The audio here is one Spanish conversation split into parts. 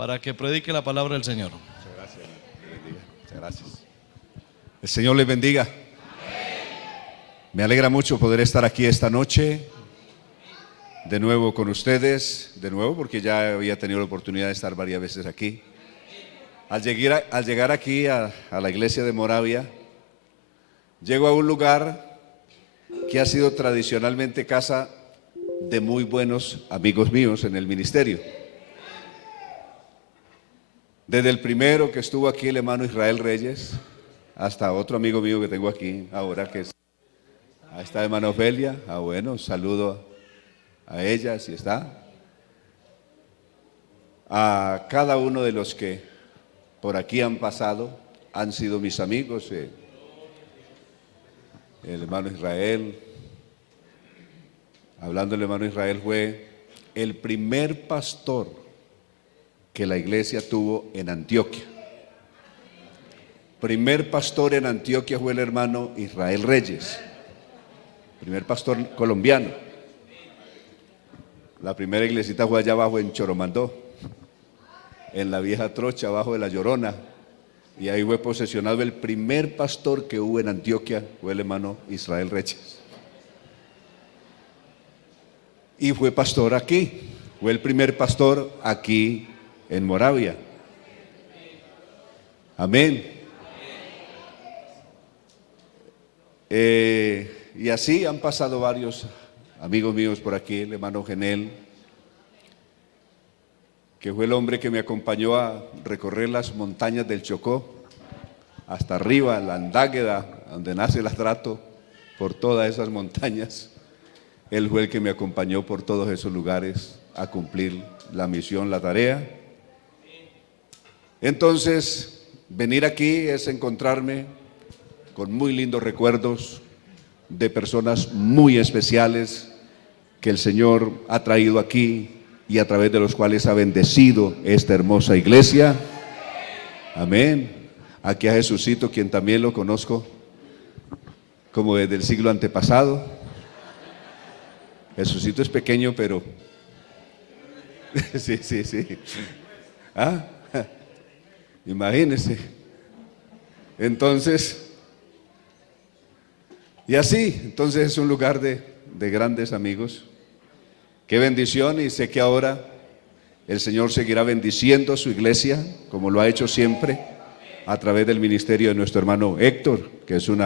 para que predique la palabra del Señor. Muchas gracias. Muchas gracias. El Señor les bendiga. Me alegra mucho poder estar aquí esta noche de nuevo con ustedes, porque ya había tenido la oportunidad de estar varias veces aquí. Al llegar aquí a la iglesia de Moravia, llego a un lugar que ha sido tradicionalmente casa de muy buenos amigos míos en el ministerio. Desde el primero que estuvo aquí, el hermano Israel Reyes, hasta otro amigo mío que tengo aquí ahora, que es, ahí está hermana Ofelia. Bueno, saludo a ella, si está. A cada uno de los que por aquí han pasado, han sido mis amigos. El hermano Israel, hablando del hermano Israel, fue el primer pastor que la iglesia tuvo en Antioquia. Primer pastor en Antioquia fue el hermano Israel Reyes, primer pastor colombiano. La primera iglesita fue allá abajo en Choromandó, en la vieja trocha, abajo de la Llorona, y ahí fue posesionado el primer pastor que hubo en Antioquia, fue el hermano Israel Reyes. Y fue pastor aquí, fue el primer pastor aquí en Moravia. Amén. Y así han pasado varios amigos míos por aquí, el hermano Genel, que fue el hombre que me acompañó a recorrer las montañas del Chocó, hasta arriba, la Andágueda, donde nace el Atrato, por todas esas montañas. Él fue el que me acompañó por todos esos lugares a cumplir la misión, la tarea. Entonces, venir aquí es encontrarme con muy lindos recuerdos de personas muy especiales que el Señor ha traído aquí y a través de los cuales ha bendecido esta hermosa iglesia. Amén. Aquí a Jesucito, quien también lo conozco como desde el siglo antepasado. Jesucito es pequeño, pero sí. Imagínense. Entonces, y así, entonces es un lugar de grandes amigos. Qué bendición, y sé que ahora el Señor seguirá bendiciendo a su iglesia, como lo ha hecho siempre, a través del ministerio de nuestro hermano Héctor, que es un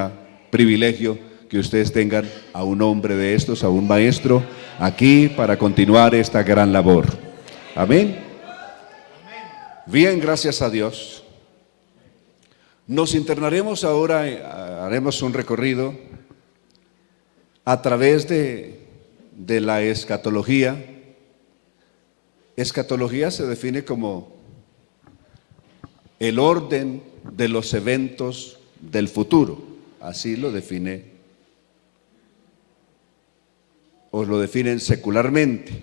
privilegio que ustedes tengan a un hombre de estos, a un maestro, aquí para continuar esta gran labor. Amén. Bien, gracias a Dios. Nos internaremos ahora, haremos un recorrido a través de la escatología. Escatología se define como el orden de los eventos del futuro, así lo define, o lo definen secularmente,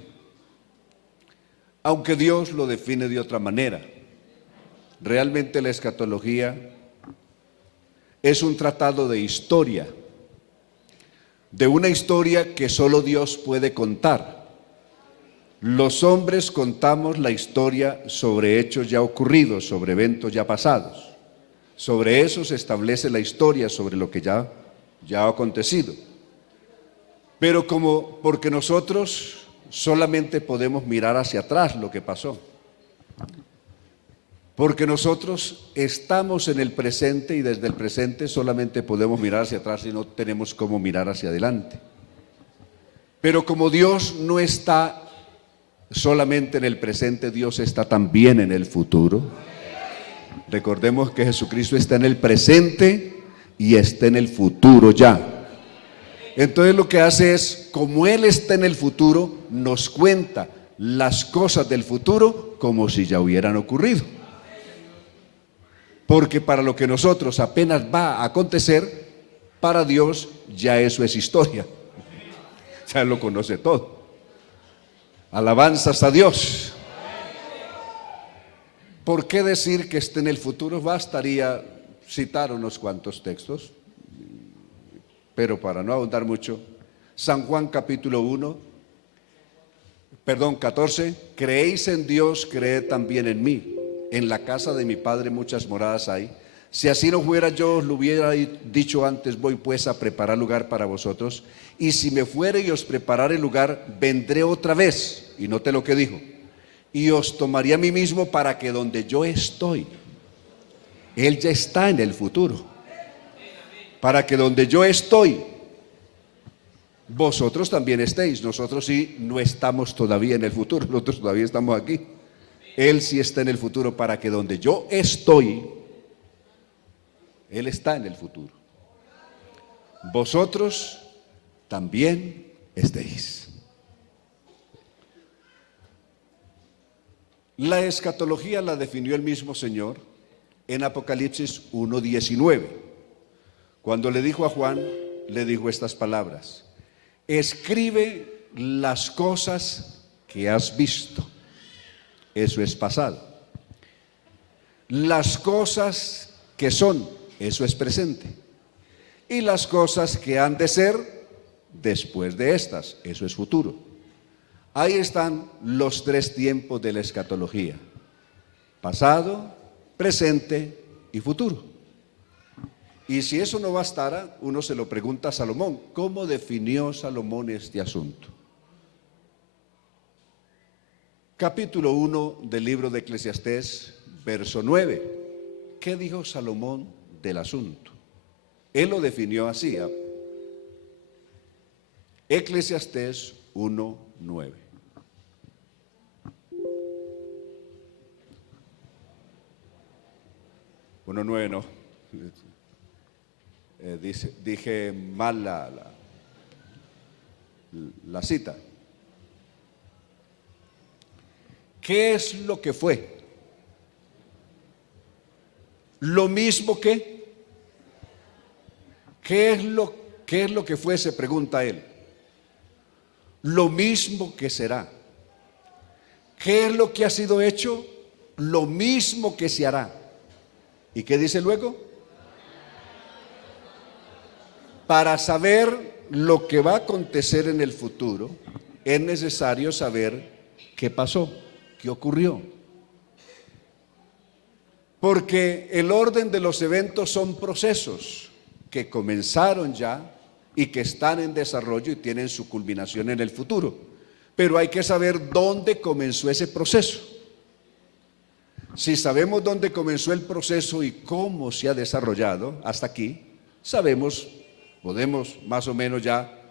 aunque Dios lo define de otra manera. Realmente la escatología es un tratado de historia, de una historia que solo Dios puede contar. Los hombres contamos la historia sobre hechos ya ocurridos, sobre eventos ya pasados. Sobre eso se establece la historia, sobre lo que ya ha acontecido. Pero porque nosotros solamente podemos mirar hacia atrás lo que pasó. Porque nosotros estamos en el presente y desde el presente solamente podemos mirar hacia atrás y no tenemos cómo mirar hacia adelante. Pero como Dios no está solamente en el presente, Dios está también en el futuro. Recordemos que Jesucristo está en el presente y está en el futuro ya. Entonces lo que hace es, como Él está en el futuro, nos cuenta las cosas del futuro como si ya hubieran ocurrido. Porque para lo que nosotros apenas va a acontecer, para Dios ya eso es historia. Ya lo conoce todo. Alabanzas a Dios. ¿Por qué decir que esté en el futuro? Bastaría citar unos cuantos textos, pero para no ahondar mucho, San Juan capítulo 1, Perdón, 14, creéis en Dios, creed también en mí. En la casa de mi Padre muchas moradas hay. Si así no fuera, yo os lo hubiera dicho antes, voy pues a preparar lugar para vosotros. Y si me fuere y os preparare lugar, vendré otra vez. Y note lo que dijo. Y os tomaré a mí mismo para que donde yo estoy, Él ya está en el futuro. Para que donde yo estoy, vosotros también estéis. Nosotros sí no estamos todavía en el futuro, nosotros todavía estamos aquí. Él sí está en el futuro, para que donde yo estoy, Él está en el futuro. Vosotros también estéis. La escatología la definió el mismo Señor en Apocalipsis 1:19. Cuando le dijo a Juan, le dijo estas palabras: escribe las cosas que has visto. Eso es pasado. Las cosas que son, eso es presente. Y las cosas que han de ser después de estas, eso es futuro. Ahí están los tres tiempos de la escatología: pasado, presente y futuro. Y si eso no bastara, uno se lo pregunta a Salomón. ¿Cómo definió Salomón este asunto? Capítulo 1 del libro de Eclesiastés, verso 9. ¿Qué dijo Salomón del asunto? Él lo definió así. Eclesiastés 1:9. Uno nueve, no. Dije mal la cita. ¿Qué es lo que fue? Lo mismo que. ¿Qué es lo que fue? Se pregunta él. Lo mismo que será. ¿Qué es lo que ha sido hecho? Lo mismo que se hará. ¿Y qué dice luego? Para saber lo que va a acontecer en el futuro, es necesario saber qué pasó, qué ocurrió. Porque el orden de los eventos son procesos que comenzaron ya y que están en desarrollo y tienen su culminación en el futuro. Pero hay que saber dónde comenzó ese proceso. Si sabemos dónde comenzó el proceso y cómo se ha desarrollado hasta aquí, podemos más o menos ya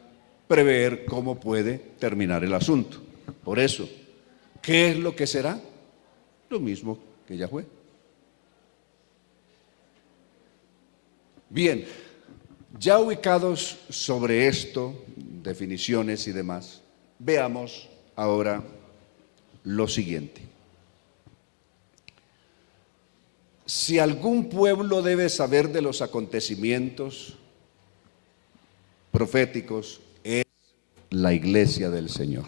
prever cómo puede terminar el asunto. Por eso, ¿qué es lo que será? Lo mismo que ya fue. Bien, ya ubicados sobre esto, definiciones y demás, veamos ahora lo siguiente. Si algún pueblo debe saber de los acontecimientos proféticos, es la iglesia del Señor.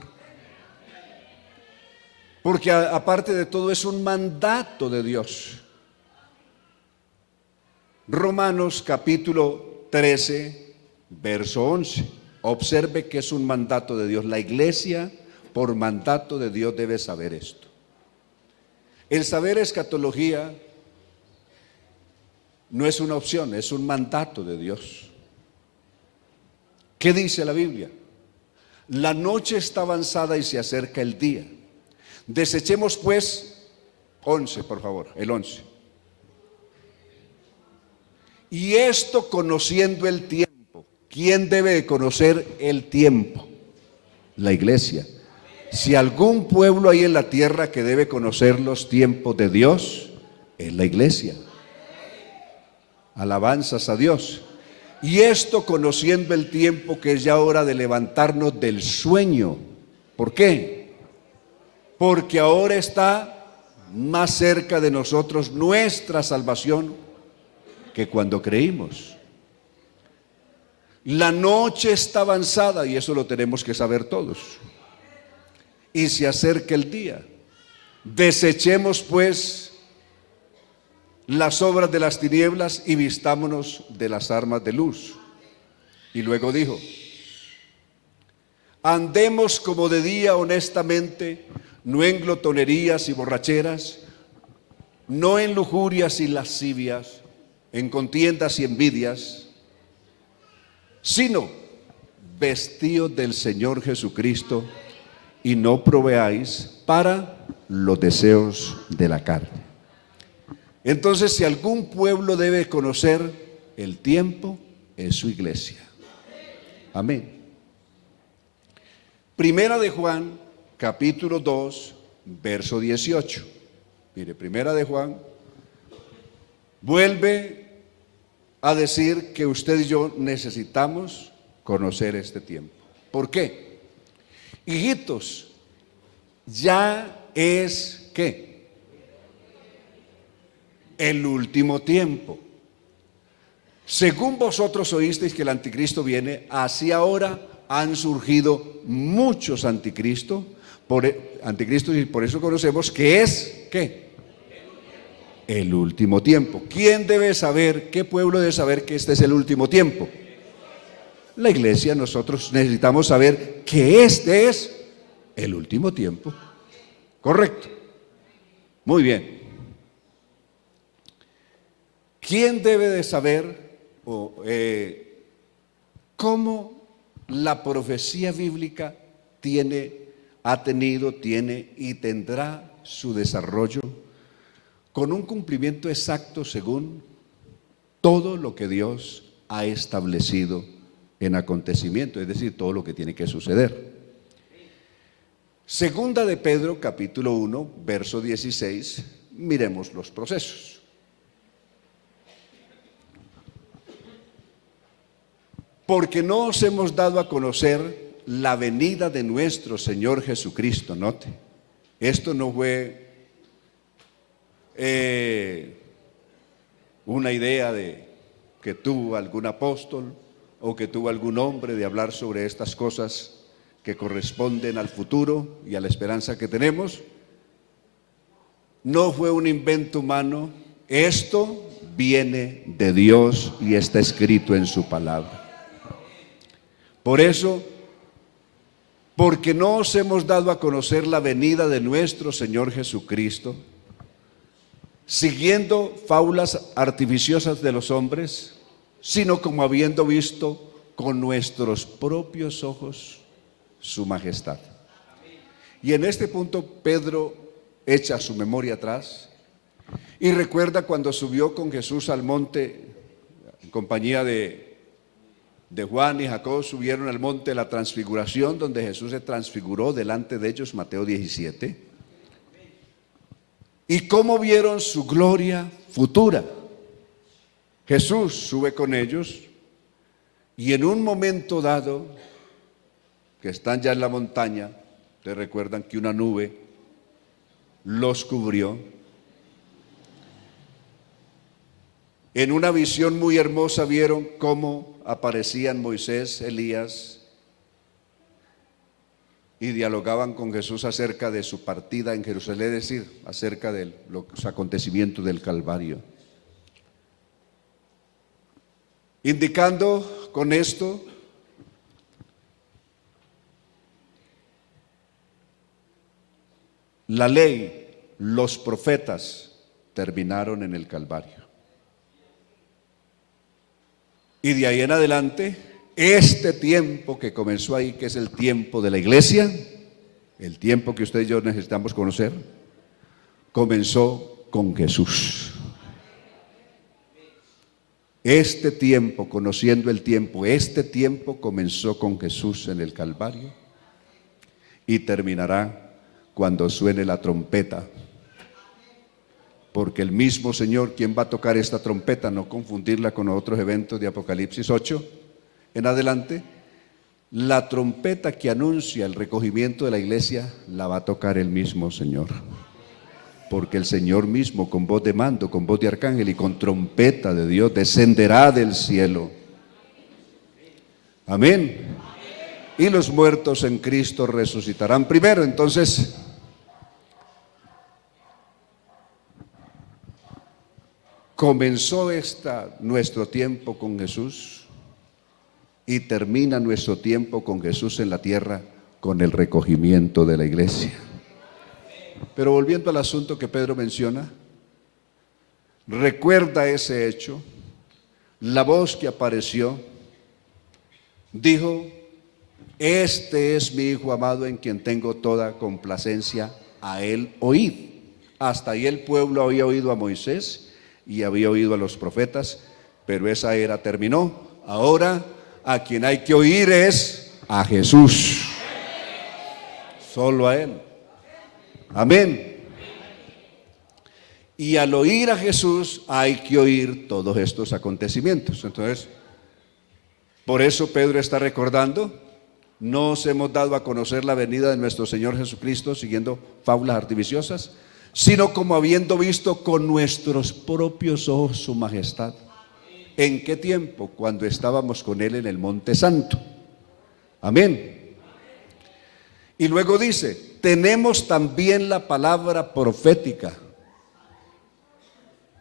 Porque aparte de todo es un mandato de Dios. Romanos capítulo 13, verso 11. Observe que es un mandato de Dios. La iglesia, por mandato de Dios, debe saber esto. El saber escatología no es una opción, es un mandato de Dios. ¿Qué dice la Biblia? La noche está avanzada y se acerca el día. Desechemos pues, 11 por favor, el 11. Y esto conociendo el tiempo. ¿Quién debe de conocer el tiempo? La iglesia. Si algún pueblo hay en la tierra que debe conocer los tiempos de Dios, es la iglesia. Alabanzas a Dios. Y esto conociendo el tiempo, que es ya hora de levantarnos del sueño. ¿Por qué? Porque ahora está más cerca de nosotros nuestra salvación que cuando creímos. La noche está avanzada y eso lo tenemos que saber todos. Y se acerca el día. Desechemos pues las obras de las tinieblas y vistámonos de las armas de luz. Y luego dijo: andemos como de día honestamente, no en glotonerías y borracheras, no en lujurias y lascivias, en contiendas y envidias, sino vestidos del Señor Jesucristo, y no proveáis para los deseos de la carne. Entonces, si algún pueblo debe conocer el tiempo, es su iglesia. Amén. Primera de Juan, capítulo 2, verso 18. Mire, Primera de Juan vuelve a decir que usted y yo necesitamos conocer este tiempo. ¿Por qué? Hijitos, ya es ¿qué? El último tiempo. Según vosotros oísteis que el anticristo viene, así ahora han surgido muchos anticristos, y por eso conocemos que es ¿qué? El último tiempo. ¿Quién debe saber, qué pueblo debe saber que este es el último tiempo? La iglesia. Nosotros necesitamos saber que este es el último tiempo. ¿Correcto? Muy bien. ¿Quién debe de saber cómo la profecía bíblica ha tenido, tiene y tendrá su desarrollo con un cumplimiento exacto según todo lo que Dios ha establecido en acontecimiento, es decir, todo lo que tiene que suceder? Segunda de Pedro, capítulo 1, verso 16, miremos los procesos. Porque no os hemos dado a conocer la venida de nuestro Señor Jesucristo. Note, esto no fue una idea de que tuvo algún apóstol o que tuvo algún hombre de hablar sobre estas cosas que corresponden al futuro y a la esperanza que tenemos. No fue un invento humano. Esto viene de Dios y está escrito en su palabra. Por eso, porque no os hemos dado a conocer la venida de nuestro Señor Jesucristo, siguiendo fábulas artificiosas de los hombres, sino como habiendo visto con nuestros propios ojos su majestad. Y en este punto Pedro echa su memoria atrás y recuerda cuando subió con Jesús al monte en compañía de Juan y Jacob. Subieron al monte de la transfiguración, donde Jesús se transfiguró delante de ellos, Mateo 17, y cómo vieron su gloria futura. Jesús sube con ellos y en un momento dado, que están ya en la montaña, te recuerdan que una nube los cubrió. En una visión muy hermosa vieron cómo aparecían Moisés, Elías, y dialogaban con Jesús acerca de su partida en Jerusalén, es decir, acerca de los acontecimientos del Calvario. Indicando con esto la ley, los profetas terminaron en el Calvario. Y de ahí en adelante, este tiempo que comenzó ahí, que es el tiempo de la iglesia, el tiempo que usted y yo necesitamos conocer, comenzó con Jesús. Este tiempo, conociendo el tiempo, este tiempo comenzó con Jesús en el Calvario y terminará cuando suene la trompeta. Porque el mismo Señor, quien va a tocar esta trompeta, no confundirla con otros eventos de Apocalipsis 8 en adelante, la trompeta que anuncia el recogimiento de la iglesia la va a tocar el mismo Señor. Porque el Señor mismo, con voz de mando, con voz de arcángel y con trompeta de Dios, descenderá del cielo. Amén. Y los muertos en Cristo resucitarán primero. Entonces, comenzó nuestro tiempo con Jesús y termina nuestro tiempo con Jesús en la tierra con el recogimiento de la iglesia. Pero volviendo al asunto que Pedro menciona, recuerda ese hecho, la voz que apareció, dijo: este es mi Hijo amado en quien tengo toda complacencia, a él oíd. Hasta ahí el pueblo había oído a Moisés y había oído a los profetas, pero esa era terminó. Ahora a quien hay que oír es a Jesús, solo a él. Amén. Y al oír a Jesús hay que oír todos estos acontecimientos. Entonces, por eso Pedro está recordando: no os hemos dado a conocer la venida de nuestro Señor Jesucristo siguiendo fábulas artificiosas, sino como habiendo visto con nuestros propios ojos su majestad. ¿En qué tiempo? Cuando estábamos con él en el Monte Santo. Amén. Y luego dice: tenemos también la palabra profética.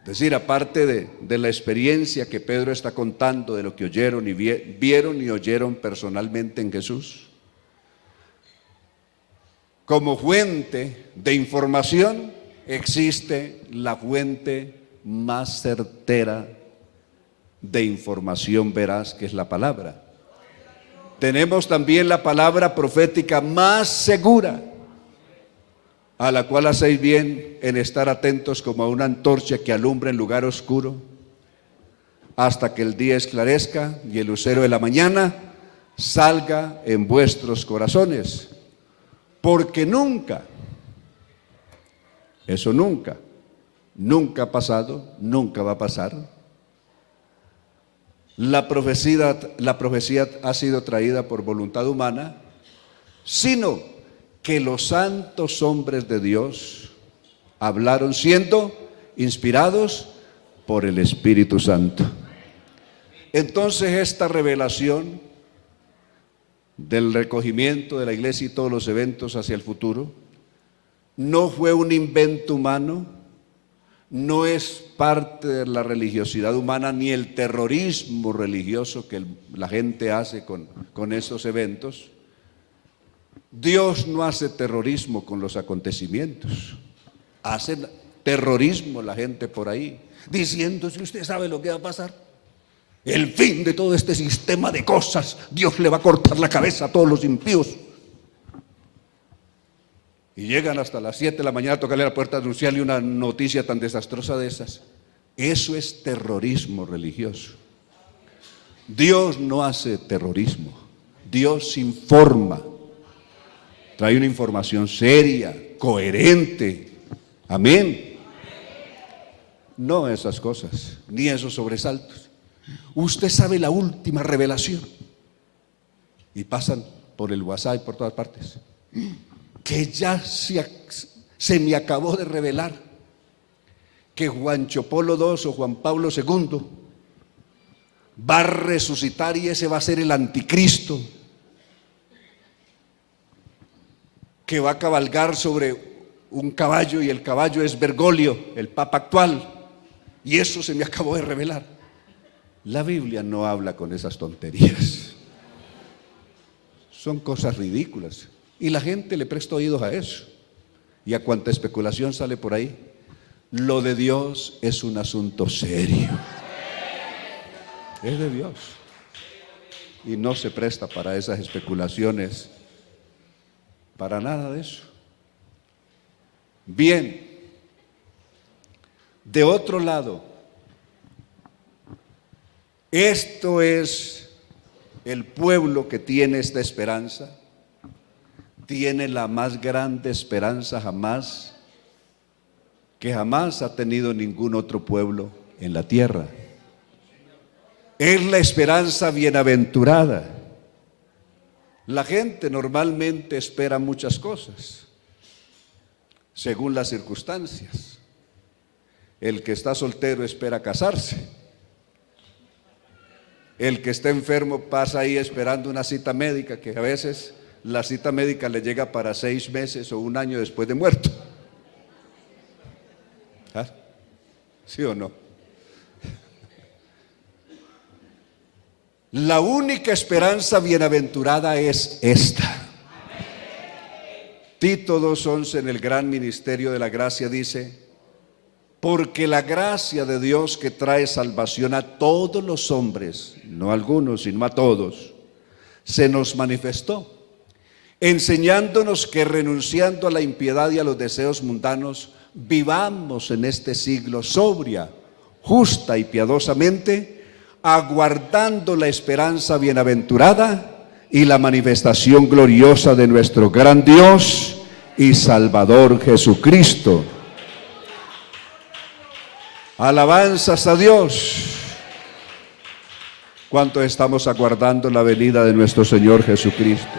Es decir, aparte de la experiencia que Pedro está contando, de lo que oyeron y vieron y oyeron personalmente en Jesús, como fuente de información existe la fuente más certera de información veraz, que es la palabra. Tenemos también la palabra profética más segura, a la cual hacéis bien en estar atentos como a una antorcha que alumbra en lugar oscuro, hasta que el día esclarezca y el lucero de la mañana salga en vuestros corazones. Porque nunca, eso nunca ha pasado, nunca va a pasar. La profecía ha sido traída por voluntad humana, sino que los santos hombres de Dios hablaron siendo inspirados por el Espíritu Santo. Entonces, esta revelación del recogimiento de la iglesia y todos los eventos hacia el futuro no fue un invento humano, no es parte de la religiosidad humana ni el terrorismo religioso que la gente hace con estos eventos. Dios no hace terrorismo con los acontecimientos, hace terrorismo la gente por ahí, diciendo: si usted sabe lo que va a pasar, el fin de todo este sistema de cosas, Dios le va a cortar la cabeza a todos los impíos. Y llegan hasta las 7 de la mañana a tocarle a la puerta, a anunciarle una noticia tan desastrosa de esas. Eso es terrorismo religioso. Dios no hace terrorismo, Dios informa. Trae una información seria, coherente. Amén. No esas cosas, ni esos sobresaltos. Usted sabe la última revelación y pasan por el WhatsApp y por todas partes, que ya se me acabó de revelar que Juancho Polo II o Juan Pablo II va a resucitar y ese va a ser el anticristo, que va a cabalgar sobre un caballo y el caballo es Bergoglio, el papa actual, y eso se me acabó de revelar. La Biblia no habla con esas tonterías, son cosas ridículas y la gente le presta oídos a eso y a cuanta especulación sale por ahí. Lo de Dios es un asunto serio, es de Dios y no se presta para esas especulaciones, para nada de eso. Bien, de otro lado, esto es el pueblo que tiene esta esperanza, tiene la más grande esperanza que jamás ha tenido ningún otro pueblo en la tierra. Es la esperanza bienaventurada. La gente normalmente espera muchas cosas, según las circunstancias. El que está soltero espera casarse. El que está enfermo pasa ahí esperando una cita médica, que a veces la cita médica le llega para 6 meses o 1 año después de muerto. ¿Ah? ¿Sí o no? La única esperanza bienaventurada es esta. Tito 2:11 en el gran ministerio de la gracia dice: porque la gracia de Dios que trae salvación a todos los hombres, no a algunos, sino a todos, se nos manifestó, enseñándonos que renunciando a la impiedad y a los deseos mundanos, vivamos en este siglo sobria, justa y piadosamente, aguardando la esperanza bienaventurada y la manifestación gloriosa de nuestro gran Dios y Salvador Jesucristo. Alabanzas a Dios. ¿Cuánto estamos aguardando la venida de nuestro Señor Jesucristo?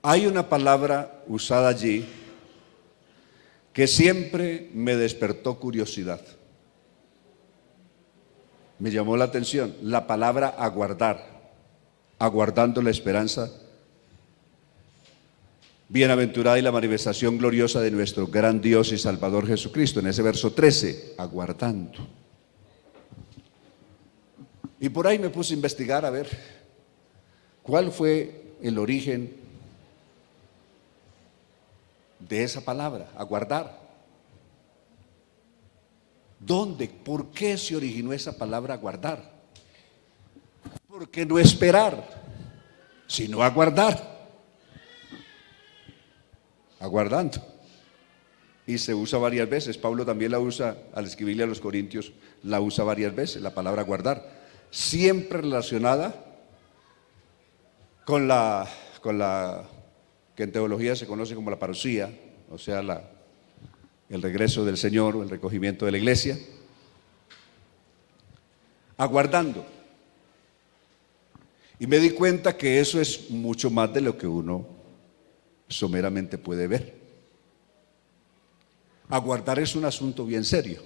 Hay una palabra usada allí que siempre me despertó curiosidad. Me llamó la atención, la palabra aguardar, aguardando la esperanza bienaventurada y la manifestación gloriosa de nuestro gran Dios y Salvador Jesucristo. En ese verso 13, aguardando. Y por ahí me puse a investigar a ver cuál fue el origen de esa palabra, aguardar. ¿Dónde? ¿Por qué se originó esa palabra aguardar? ¿Por qué no esperar, sino aguardar? Aguardando. Y se usa varias veces. Pablo también la usa al escribirle a los Corintios, la usa varias veces, la palabra aguardar, siempre relacionada con la que en teología se conoce como la parusía, o sea, el regreso del Señor o el recogimiento de la iglesia. Aguardando. Y me di cuenta que eso es mucho más de lo que uno someramente puede ver. Aguardar es un asunto bien serio.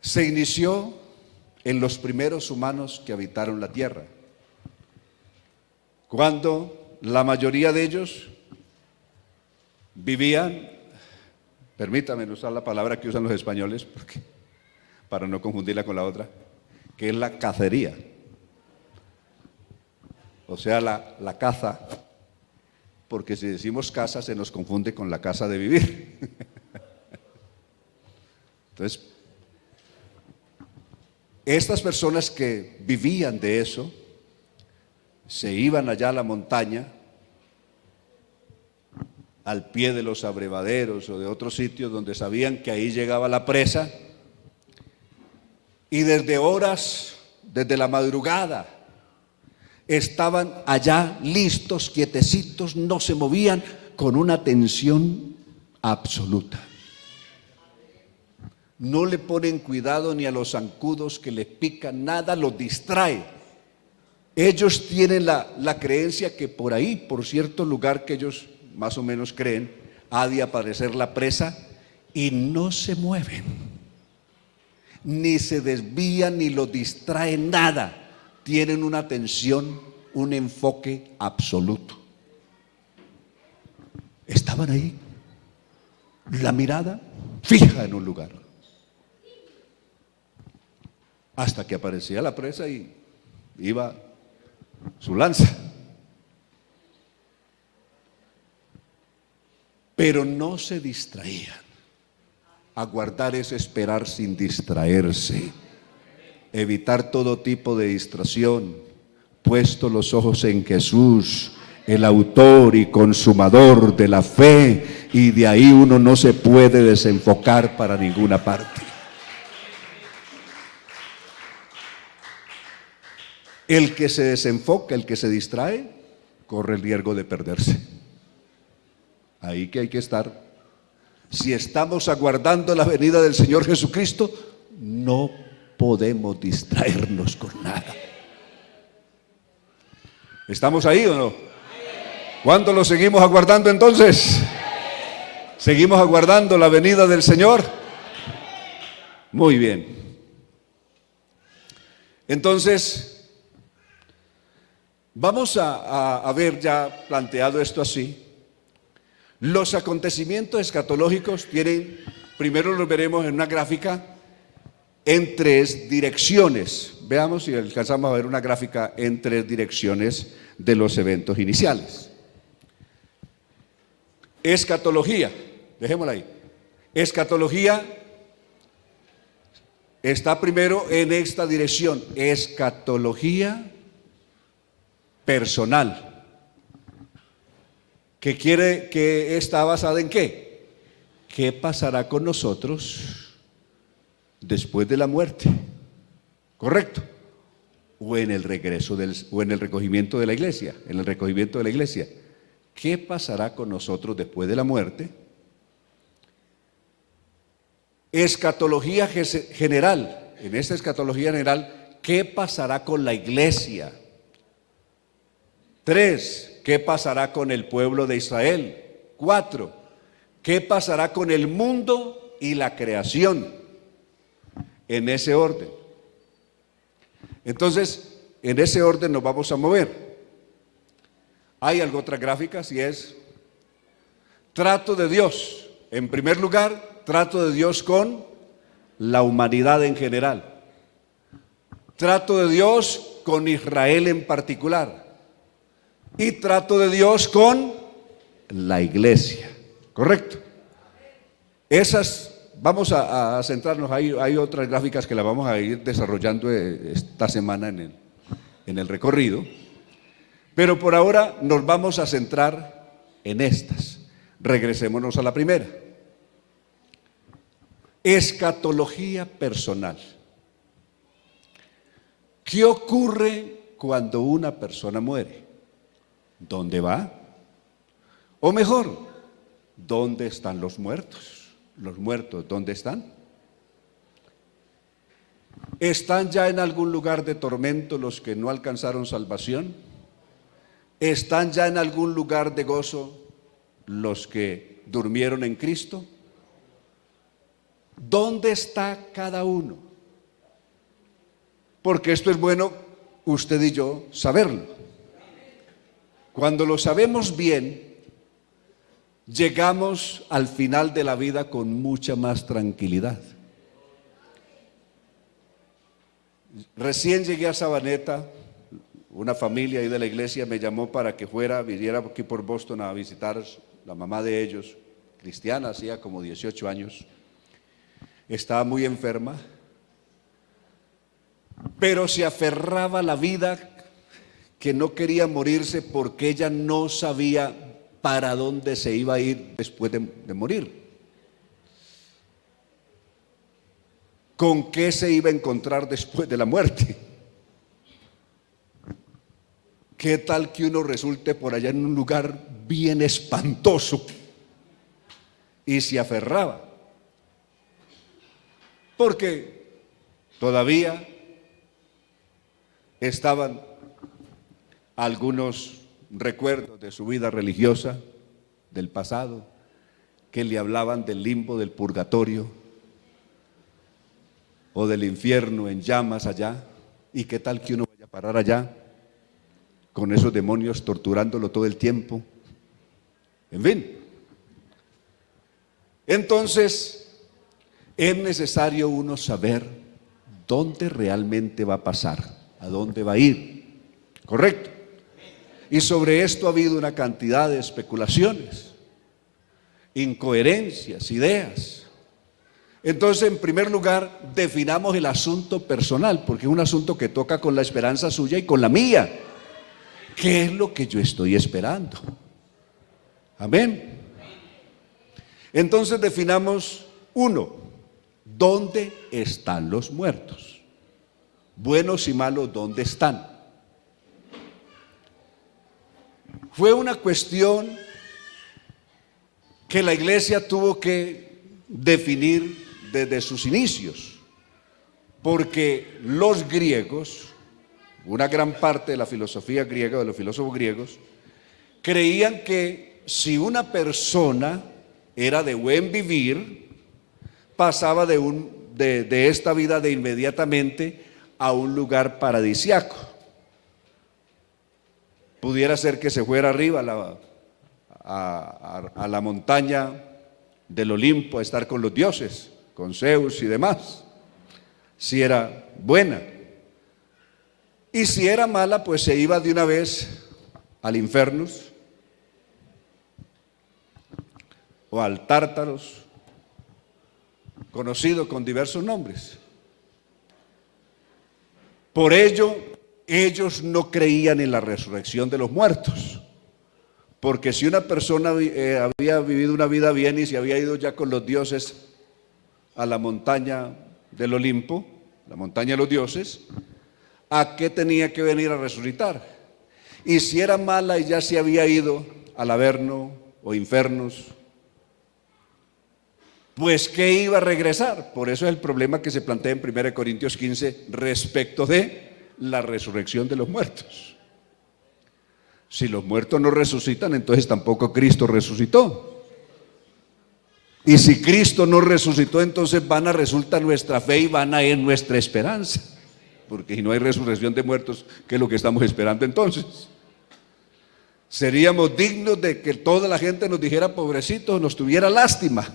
Se inició en los primeros humanos que habitaron la tierra, cuando la mayoría de ellos vivían, permítame usar la palabra que usan los españoles, para no confundirla con la otra, que es la cacería. O sea, la caza, porque si decimos casa se nos confunde con la casa de vivir. Entonces, estas personas que vivían de eso, se iban allá a la montaña, al pie de los abrevaderos o de otros sitios donde sabían que ahí llegaba la presa, y desde horas, desde la madrugada, estaban allá listos, quietecitos, no se movían, con una atención absoluta. No le ponen cuidado ni a los zancudos que les pican, nada los distrae. Ellos tienen la creencia que por ahí, por cierto lugar que ellos más o menos creen, ha de aparecer la presa, y no se mueven, ni se desvían, ni los distrae nada. Tienen una atención, un enfoque absoluto. Estaban ahí, la mirada fija en un lugar, hasta que aparecía la presa y iba su lanza. Pero no se distraían. Aguardar es esperar sin distraerse, evitar todo tipo de distracción, puesto los ojos en Jesús, el autor y consumador de la fe, y de ahí uno no se puede desenfocar para ninguna parte. El que se desenfoca, el que se distrae, corre el riesgo de perderse. Ahí que hay que estar. Si estamos aguardando la venida del Señor Jesucristo, no podemos distraernos con nada. ¿Estamos ahí o no? ¿Cuándo lo seguimos aguardando entonces? ¿Seguimos aguardando la venida del Señor? Muy bien. Entonces, vamos a ver, ya planteado esto así, los acontecimientos escatológicos tienen, primero los veremos en una gráfica, en 3 direcciones. Veamos si alcanzamos a ver una gráfica en 3 direcciones de los eventos iniciales. Escatología, dejémosla ahí. Escatología está primero en esta dirección, escatología personal. Que está basada en ¿qué? ¿Qué pasará con nosotros después de la muerte? ¿Correcto? O en el regreso o en el recogimiento de la iglesia, en el recogimiento de la iglesia. ¿Qué pasará con nosotros después de la muerte? Escatología general. En esta escatología general, ¿qué pasará con la iglesia? 3. ¿Qué pasará con el pueblo de Israel? 4. ¿Qué pasará con el mundo y la creación? En ese orden. Entonces, en ese orden nos vamos a mover. Hay algo otra gráfica, si es trato de Dios. En primer lugar, trato de Dios con la humanidad en general. Trato de Dios con Israel en particular. Y trato de Dios con la iglesia. ¿Correcto? Esas, vamos a centrarnos, hay otras gráficas que las vamos a ir desarrollando esta semana en el recorrido. Pero por ahora nos vamos a centrar en estas. Regresémonos a la primera. Escatología personal. ¿Qué ocurre cuando una persona muere? ¿Dónde va? O mejor, ¿dónde están los muertos? Los muertos, ¿dónde están? ¿Están ya en algún lugar de tormento los que no alcanzaron salvación? ¿Están ya en algún lugar de gozo los que durmieron en Cristo? ¿Dónde está cada uno? Porque esto es bueno usted y yo saberlo. Cuando lo sabemos bien, llegamos al final de la vida con mucha más tranquilidad. Recién llegué a Sabaneta, una familia ahí de la iglesia me llamó para que viniera aquí por Boston a visitar la mamá de ellos, cristiana, hacía como 18 años. Estaba muy enferma, pero se aferraba a la vida, que no quería morirse porque ella no sabía para dónde se iba a ir después de morir. ¿Con qué se iba a encontrar después de la muerte? ¿Qué tal que uno resulte por allá en un lugar bien espantoso? Y se aferraba. Porque todavía estaban algunos recuerdos de su vida religiosa del pasado que le hablaban del limbo, del purgatorio o del infierno en llamas allá. ¿Y qué tal que uno vaya a parar allá con esos demonios torturándolo todo el tiempo? En fin. Entonces, es necesario uno saber dónde realmente va a pasar, a dónde va a ir. ¿Correcto? Y sobre esto ha habido una cantidad de especulaciones, incoherencias, ideas. Entonces, en primer lugar, definamos el asunto personal, porque es un asunto que toca con la esperanza suya y con la mía. ¿Qué es lo que yo estoy esperando? Amén. Entonces definamos, 1, ¿dónde están los muertos? Buenos y malos, ¿dónde están? Fue una cuestión que la iglesia tuvo que definir desde sus inicios, porque los griegos, una gran parte de la filosofía griega, de los filósofos griegos, creían que si una persona era de buen vivir, pasaba de esta vida de inmediatamente a un lugar paradisiaco. Pudiera ser que se fuera arriba a la montaña del Olimpo a estar con los dioses, con Zeus y demás. si era buena. Y si era mala, pues se iba de una vez al infiernos o al Tártaros, conocido con diversos nombres. Por ello, ellos no creían en la resurrección de los muertos, porque si una persona había vivido una vida bien y se había ido ya con los dioses a la montaña del Olimpo, la montaña de los dioses, ¿a qué tenía que venir a resucitar? Y si era mala y ya se había ido al Averno o Infernos, pues ¿qué iba a regresar? Por eso es el problema que se plantea en 1 Corintios 15 respecto de la resurrección de los muertos. Si los muertos no resucitan, entonces tampoco Cristo resucitó. Y si Cristo no resucitó, entonces vana resulta nuestra fe y vana es nuestra esperanza. Porque si no hay resurrección de muertos, ¿qué es lo que estamos esperando entonces? Seríamos dignos de que toda la gente nos dijera pobrecitos, nos tuviera lástima.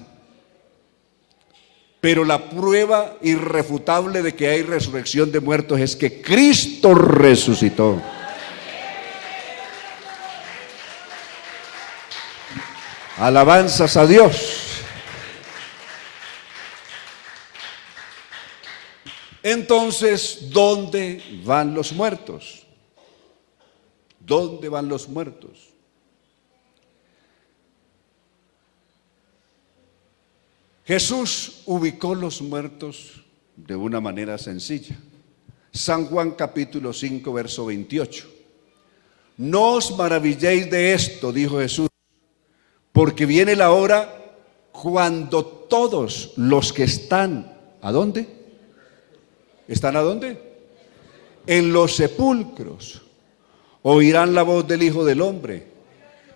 Pero la prueba irrefutable de que hay resurrección de muertos es que Cristo resucitó. Alabanzas a Dios. Entonces, ¿dónde van los muertos? ¿Dónde van los muertos? Jesús ubicó los muertos de una manera sencilla. San Juan capítulo 5, verso 28. No os maravilléis de esto, dijo Jesús, porque viene la hora cuando todos los que están, ¿a dónde? ¿Están a dónde? En los sepulcros, oirán la voz del Hijo del Hombre.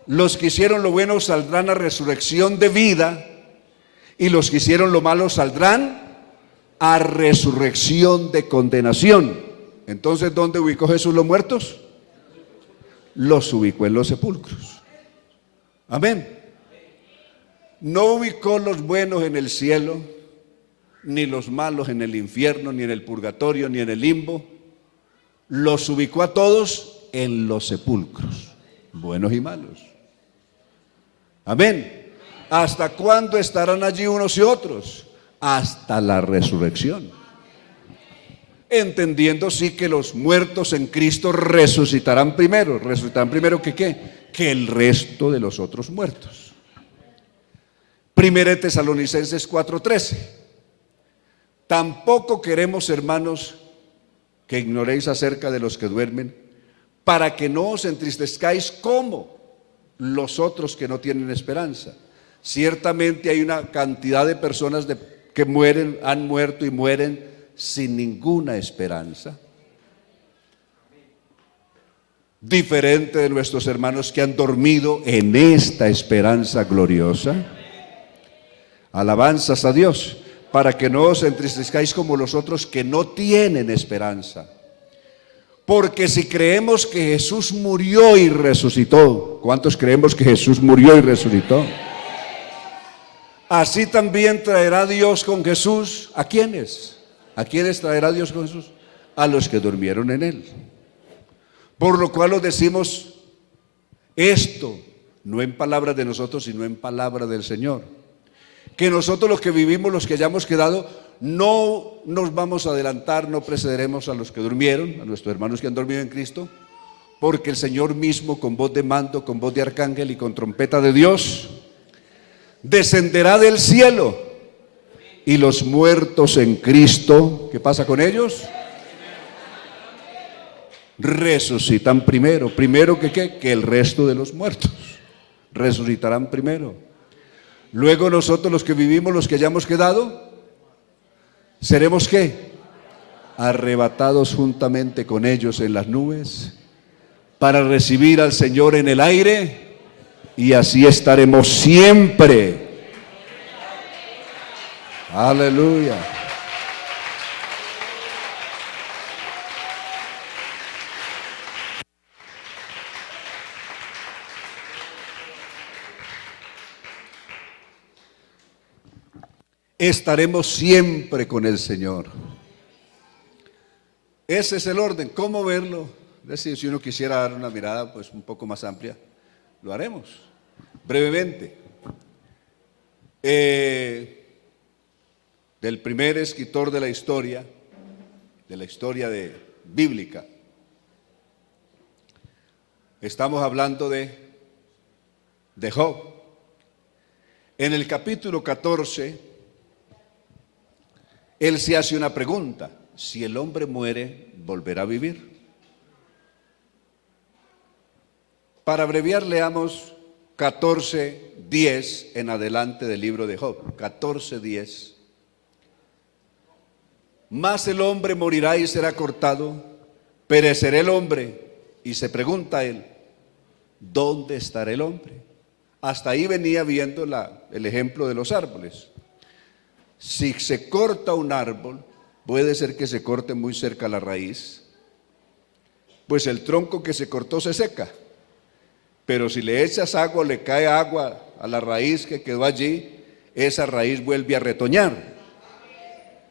Los que hicieron lo bueno saldrán a resurrección de vida, y los que hicieron lo malo saldrán a resurrección de condenación. Entonces, ¿dónde ubicó Jesús los muertos? Los ubicó en los sepulcros. Amén. No ubicó los buenos en el cielo, ni los malos en el infierno, ni en el purgatorio, ni en el limbo. Los ubicó a todos en los sepulcros, buenos y malos. Amén. ¿Hasta cuándo estarán allí unos y otros? Hasta la resurrección. Entendiendo sí que los muertos en Cristo resucitarán primero. ¿Resucitarán primero que qué? Que el resto de los otros muertos. 1 Tesalonicenses 4:13. Tampoco queremos, hermanos, que ignoréis acerca de los que duermen, para que no os entristezcáis como los otros que no tienen esperanza. Ciertamente hay una cantidad de personas que mueren, han muerto y mueren sin ninguna esperanza. Diferente de nuestros hermanos que han dormido en esta esperanza gloriosa. Alabanzas a Dios, para que no os entristezcáis como los otros que no tienen esperanza. Porque si creemos que Jesús murió y resucitó, ¿cuántos creemos que Jesús murió y resucitó? Así también traerá Dios con Jesús, ¿a quiénes? ¿A quiénes traerá Dios con Jesús? A los que durmieron en Él. Por lo cual os decimos esto, no en palabras de nosotros, sino en palabra del Señor. Que nosotros los que vivimos, los que hayamos quedado, no nos vamos a adelantar, no precederemos a los que durmieron, a nuestros hermanos que han dormido en Cristo, porque el Señor mismo, con voz de mando, con voz de arcángel y con trompeta de Dios, descenderá del cielo, y los muertos en Cristo, ¿qué pasa con ellos? Resucitan primero. ¿Primero que qué? Que el resto de los muertos. Resucitarán primero. Luego nosotros los que vivimos, los que hayamos quedado, ¿seremos qué? Arrebatados juntamente con ellos en las nubes para recibir al Señor en el aire, y así estaremos siempre. Aleluya. Estaremos siempre con el Señor. ese es el orden. ¿Cómo verlo? Es decir, si uno quisiera dar una mirada pues un poco más amplia, lo haremos brevemente. Del primer escritor de la historia bíblica. Estamos hablando de Job. En el capítulo 14, él se hace una pregunta: si el hombre muere, ¿volverá a vivir? Para abreviar, leamos 14:10 en adelante del libro de Job. 14:10. Mas el hombre morirá y será cortado, perecerá el hombre. Y se pregunta él, ¿dónde estará el hombre? Hasta ahí venía viendo el ejemplo de los árboles. Si se corta un árbol, puede ser que se corte muy cerca a la raíz, pues el tronco que se cortó se seca. Pero si le echas agua, le cae agua a la raíz que quedó allí, esa raíz vuelve a retoñar.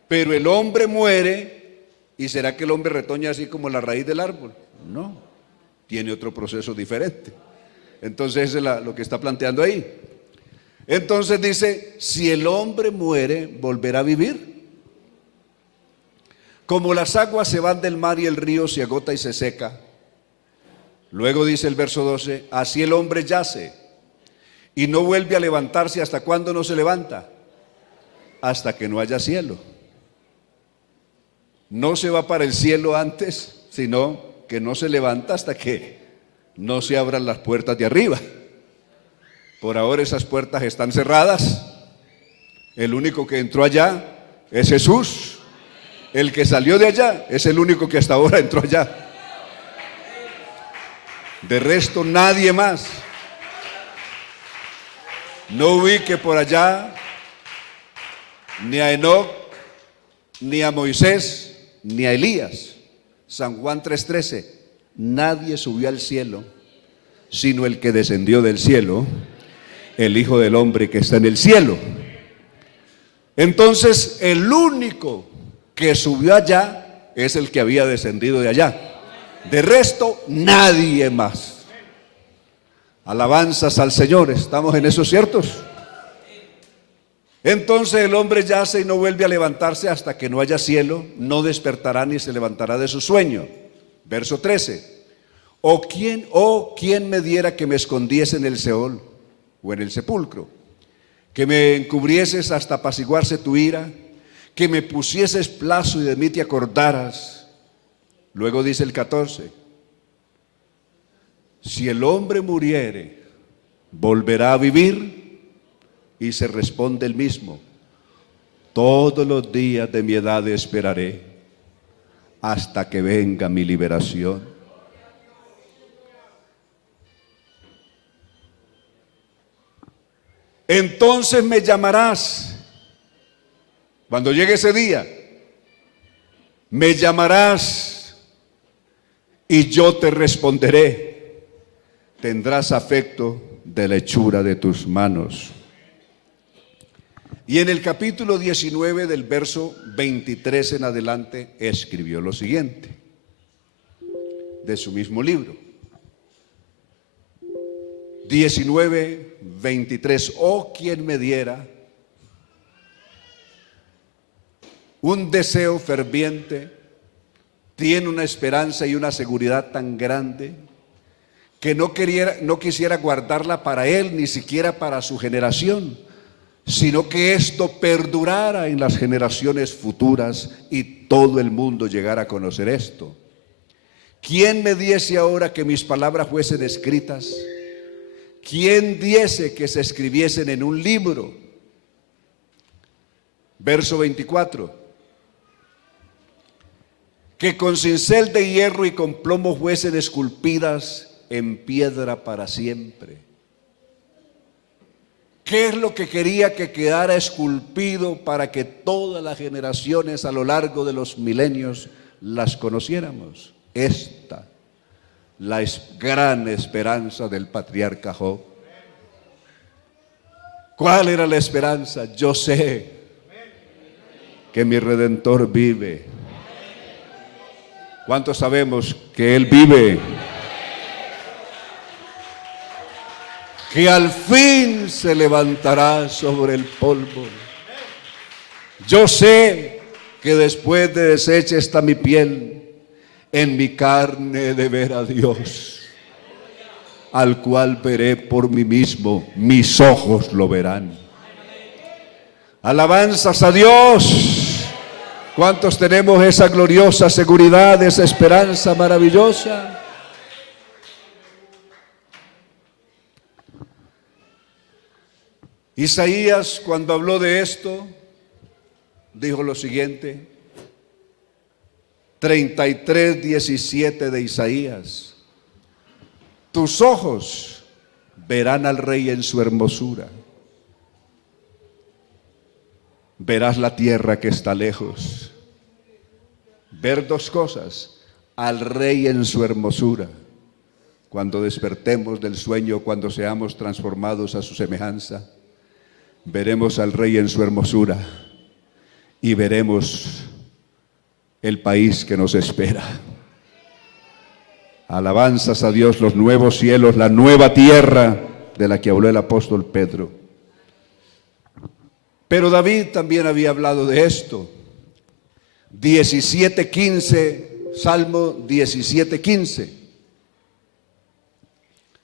Pero el hombre muere, ¿y será que el hombre retoña así como la raíz del árbol? No, tiene otro proceso diferente. Entonces eso es lo que está planteando ahí. Entonces dice, si el hombre muere, ¿volverá a vivir? Como las aguas se van del mar y el río se agota y se seca. Luego dice el verso 12, así el hombre yace y no vuelve a levantarse. ¿Hasta cuándo no se levanta? Hasta que no haya cielo. No se va para el cielo antes, sino que no se levanta hasta que no se abran las puertas de arriba. Por ahora esas puertas están cerradas. El único que entró allá es Jesús. El que salió de allá es el único que hasta ahora entró allá. De resto nadie más. No ubique por allá ni a Enoc, ni a Moisés, ni a Elías. San Juan 3:13, nadie subió al cielo, sino el que descendió del cielo, el Hijo del Hombre que está en el cielo. Entonces, el único que subió allá es el que había descendido de allá. De resto, nadie más. Alabanzas al Señor, ¿estamos en esos ciertos? Entonces el hombre yace y no vuelve a levantarse hasta que no haya cielo, no despertará ni se levantará de su sueño. Verso 13. ¿Quién me diera que me escondiese en el Seol o en el sepulcro? Que me encubrieses hasta apaciguarse tu ira, que me pusieses plazo y de mí te acordaras. Luego dice el 14, si el hombre muriere, volverá a vivir. Y se responde el mismo, todos los días de mi edad esperaré hasta que venga mi liberación. Entonces me llamarás, cuando llegue ese día, me llamarás y yo te responderé, tendrás afecto de la hechura de tus manos. Y en el capítulo 19 del verso 23 en adelante escribió lo siguiente, de su mismo libro. 19:23, quien me diera un deseo ferviente, tiene una esperanza y una seguridad tan grande que no quisiera guardarla para él, ni siquiera para su generación, sino que esto perdurara en las generaciones futuras y todo el mundo llegara a conocer esto. ¿Quién me diese ahora que mis palabras fuesen escritas? ¿Quién diese que se escribiesen en un libro? Verso 24. Que con cincel de hierro y con plomo fuesen esculpidas en piedra para siempre. ¿Qué es lo que quería que quedara esculpido para que todas las generaciones a lo largo de los milenios las conociéramos? Esta, la gran esperanza del patriarca Job. ¿Cuál era la esperanza? Yo sé que mi Redentor vive ¿Cuántos sabemos que Él vive? Que al fin se levantará sobre el polvo. Yo sé que después de deshecha está mi piel, en mi carne he de ver a Dios, al cual veré por mí mismo, mis ojos lo verán. Alabanzas a Dios. ¿Cuántos tenemos esa gloriosa seguridad, esa esperanza maravillosa? Isaías, cuando habló de esto, dijo lo siguiente, 33:17 de Isaías: tus ojos verán al Rey en su hermosura, verás la tierra que está lejos. Ver dos cosas: al Rey en su hermosura, cuando despertemos del sueño, cuando seamos transformados a su semejanza, veremos al Rey en su hermosura y veremos el país que nos espera. Alabanzas a Dios, los nuevos cielos, la nueva tierra de la que habló el apóstol Pedro. Pero David también había hablado de esto. 17:15, Salmo 17:15.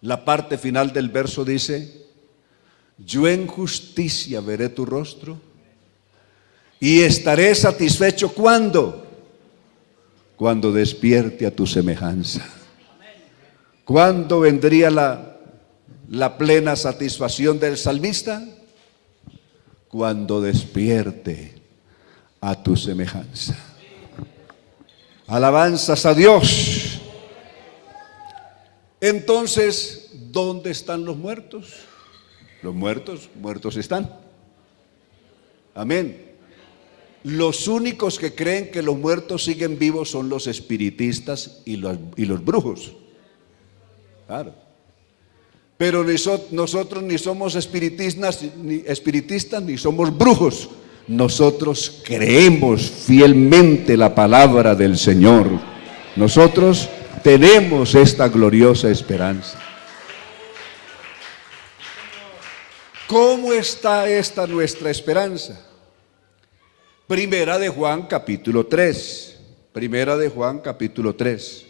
La parte final del verso dice: yo en justicia veré tu rostro y estaré satisfecho. ¿Cuándo? Cuando despierte a tu semejanza. ¿Cuándo vendría la plena satisfacción del salmista? Cuando despierte a tu semejanza. Alabanzas a Dios. Entonces, ¿dónde están los muertos? Los muertos, muertos están. Amén. Los únicos que creen que los muertos siguen vivos son los espiritistas y los brujos. Claro. Pero nosotros ni somos espiritistas ni somos brujos. Nosotros creemos fielmente la palabra del Señor. Nosotros tenemos esta gloriosa esperanza. ¿Cómo está esta nuestra esperanza? Primera de Juan capítulo 3. Primera de Juan capítulo 3.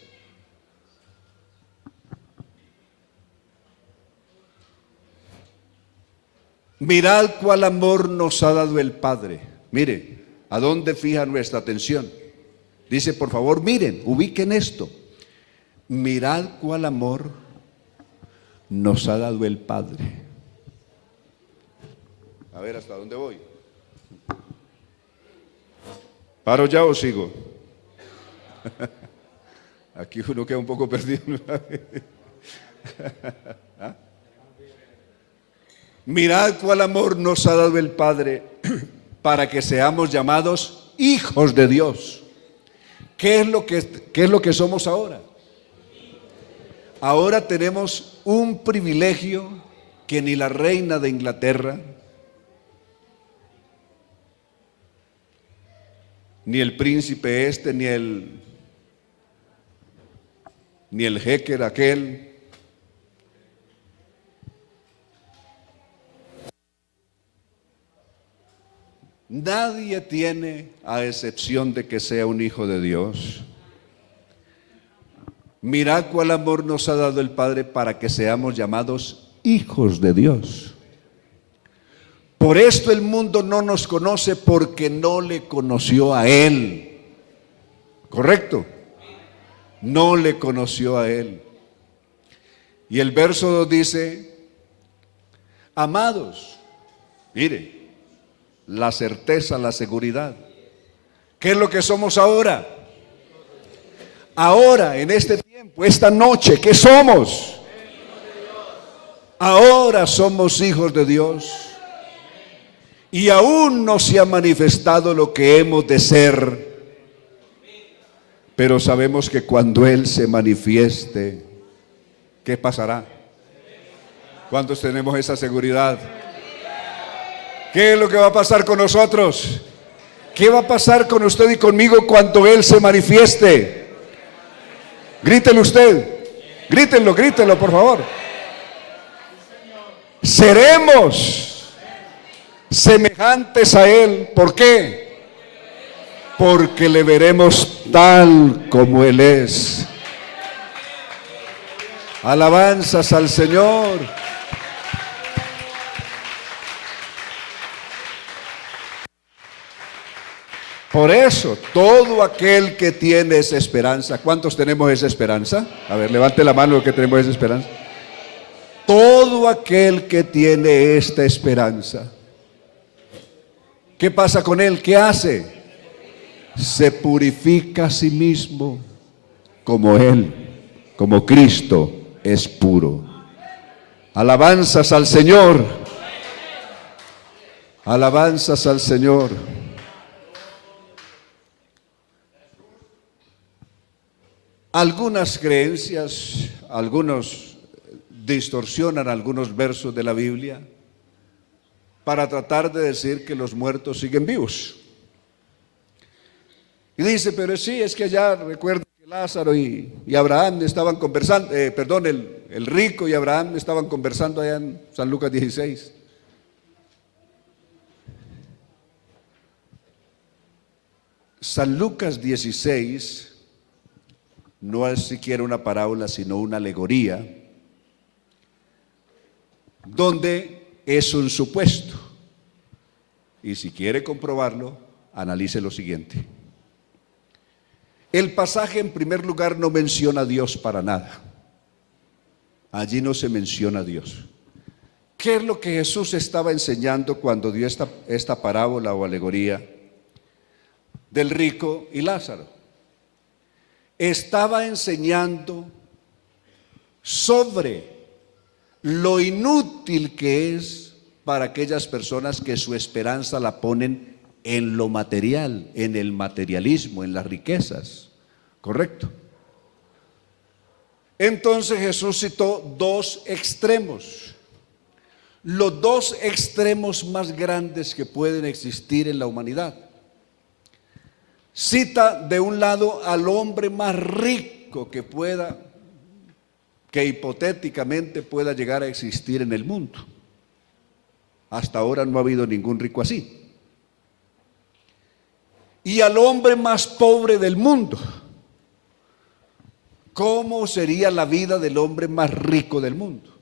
Mirad cuál amor nos ha dado el Padre. Mire, ¿a dónde fija nuestra atención? Dice, por favor, miren, ubiquen esto. Mirad cuál amor nos ha dado el Padre. A ver, ¿hasta dónde voy? ¿Paro ya o sigo? Aquí uno queda un poco perdido. ¿Ah? Mirad cuál amor nos ha dado el Padre para que seamos llamados hijos de Dios. ¿Qué es lo que somos ahora? Ahora tenemos un privilegio que ni la reina de Inglaterra, ni el príncipe este, ni el jeque aquel, nadie tiene, a excepción de que sea un hijo de Dios. Mirad cuál amor nos ha dado el Padre para que seamos llamados hijos de Dios. Por esto el mundo no nos conoce, porque no le conoció a Él. ¿Correcto? No le conoció a Él. Y el verso 2 dice: amados, mire, la certeza, la seguridad. ¿Qué es lo que somos ahora? Ahora, en este tiempo, esta noche, ¿qué somos? Ahora somos hijos de Dios. Y aún no se ha manifestado lo que hemos de ser, pero sabemos que cuando Él se manifieste, ¿qué pasará? ¿Cuántos tenemos esa seguridad? ¿Qué es lo que va a pasar con nosotros? ¿Qué va a pasar con usted y conmigo cuando Él se manifieste? Grítelo usted. Grítenlo, grítenlo, por favor. Seremos semejantes a Él. ¿Por qué? Porque le veremos tal como Él es. Alabanzas al Señor. Por eso, todo aquel que tiene esa esperanza, ¿cuántos tenemos esa esperanza? A ver, levante la mano los que tenemos esa esperanza. Todo aquel que tiene esta esperanza, ¿qué pasa con él? ¿Qué hace? Se purifica a sí mismo como Él, como Cristo es puro. Alabanzas al Señor. Alabanzas al Señor. Algunas creencias, algunos distorsionan algunos versos de la Biblia para tratar de decir que los muertos siguen vivos. Y dice, pero sí, es que allá recuerdo que Lázaro y Abraham estaban conversando, el rico y Abraham estaban conversando allá en San Lucas 16. San Lucas 16 no es siquiera una parábola, sino una alegoría, donde es un supuesto. Y si quiere comprobarlo, analice lo siguiente. El pasaje en primer lugar no menciona a Dios para nada. Allí no se menciona a Dios. ¿Qué es lo que Jesús estaba enseñando cuando dio esta parábola o alegoría del rico y Lázaro? Estaba enseñando sobre lo inútil que es para aquellas personas que su esperanza la ponen en lo material, en el materialismo, en las riquezas. ¿Correcto? Entonces Jesús citó dos extremos, los dos extremos más grandes que pueden existir en la humanidad. Cita de un lado al hombre más rico que hipotéticamente pueda llegar a existir en el mundo. Hasta ahora no ha habido ningún rico así. Y al hombre más pobre del mundo. ¿Cómo sería la vida del hombre más rico del mundo?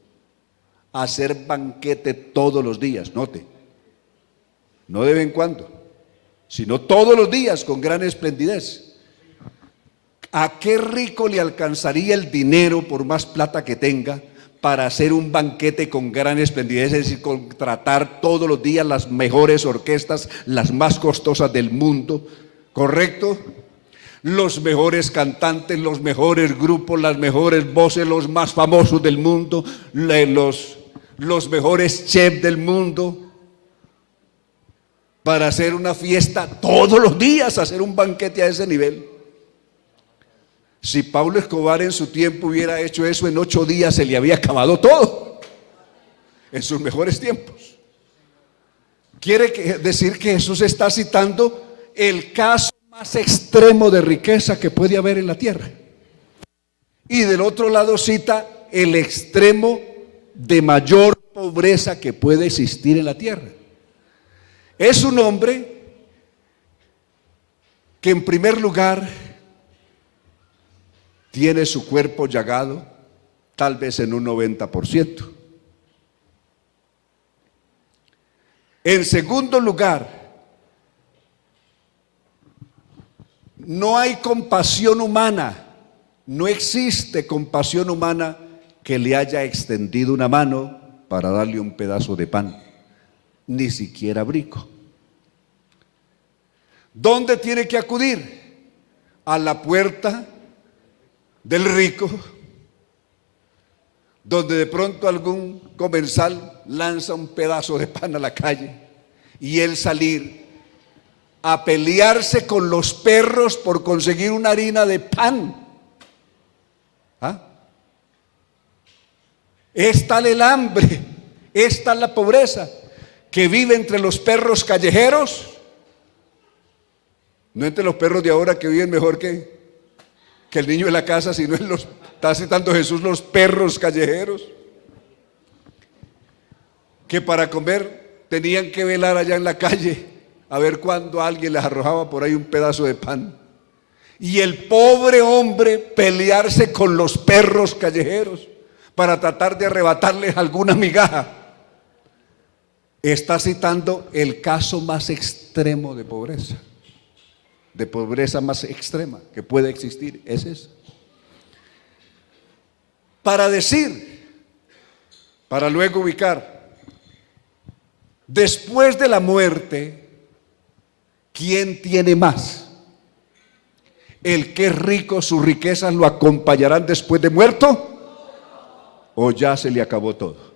Hacer banquete todos los días, note. No de vez en cuando, sino todos los días con gran esplendidez. ¿A qué rico le alcanzaría el dinero, por más plata que tenga, para hacer un banquete con gran esplendidez? Es decir, contratar todos los días las mejores orquestas, las más costosas del mundo, ¿correcto? Los mejores cantantes, los mejores grupos, las mejores voces, los más famosos del mundo, los mejores chefs del mundo, para hacer una fiesta todos los días, hacer un banquete a ese nivel. Si Pablo Escobar en su tiempo hubiera hecho eso, en 8 días se le había acabado todo, en sus mejores tiempos. Quiere decir que Jesús está citando el caso más extremo de riqueza que puede haber en la tierra. Y del otro lado cita el extremo de mayor pobreza que puede existir en la tierra. Es un hombre que en primer lugar tiene su cuerpo llagado, tal vez en un 90%. En segundo lugar, no hay compasión humana, no existe compasión humana que le haya extendido una mano para darle un pedazo de pan, ni siquiera abrigo. ¿Dónde tiene que acudir? A la puerta del rico, donde de pronto algún comensal lanza un pedazo de pan a la calle y él salir a pelearse con los perros por conseguir una harina de pan. ¿Ah? Es tal el hambre, es tal la pobreza, que vive entre los perros callejeros, no entre los perros de ahora que viven mejor que que el niño de la casa, sino está citando Jesús los perros callejeros, que para comer tenían que velar allá en la calle a ver cuándo alguien les arrojaba por ahí un pedazo de pan. Y el pobre hombre pelearse con los perros callejeros para tratar de arrebatarles alguna migaja. Está citando el caso más extremo de pobreza más extrema que puede existir. Es eso. Para luego ubicar, después de la muerte, ¿quién tiene más? ¿El que es rico, sus riquezas lo acompañarán después de muerto? ¿O ya se le acabó todo?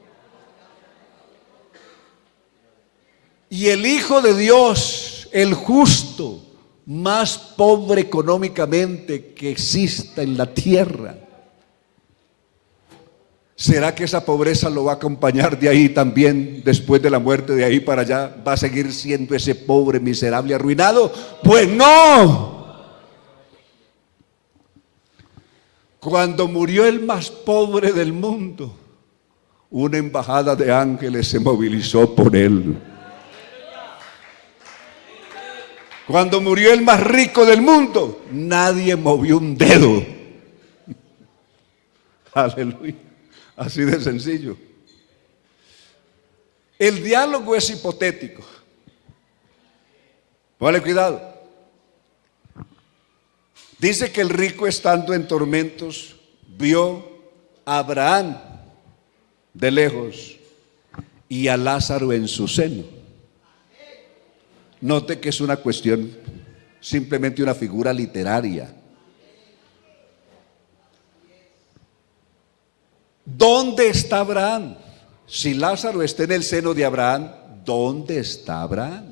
Y el Hijo de Dios, el justo, más pobre económicamente que exista en la tierra, ¿será que esa pobreza lo va a acompañar de ahí también, después de la muerte, de ahí para allá? ¿Va a seguir siendo ese pobre, miserable, arruinado? Pues no. Cuando murió el más pobre del mundo, una embajada de ángeles se movilizó por él. Cuando murió el más rico del mundo, nadie movió un dedo. Aleluya. Así de sencillo. El diálogo es hipotético. Póngale cuidado. Dice que el rico, estando en tormentos, vio a Abraham de lejos y a Lázaro en su seno. Note que es una cuestión, simplemente una figura literaria. ¿Dónde está Abraham? Si Lázaro está en el seno de Abraham, ¿dónde está Abraham?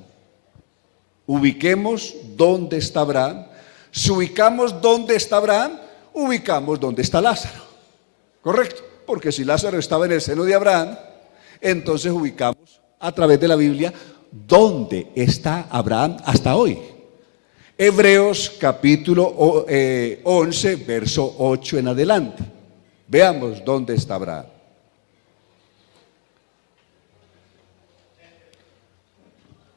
Ubiquemos dónde está Abraham. Si ubicamos dónde está Abraham, ubicamos dónde está Lázaro. ¿Correcto? Porque si Lázaro estaba en el seno de Abraham, entonces ubicamos a través de la Biblia dónde está Abraham hasta hoy. Hebreos capítulo 11, verso 8 en adelante. Veamos dónde está Abraham.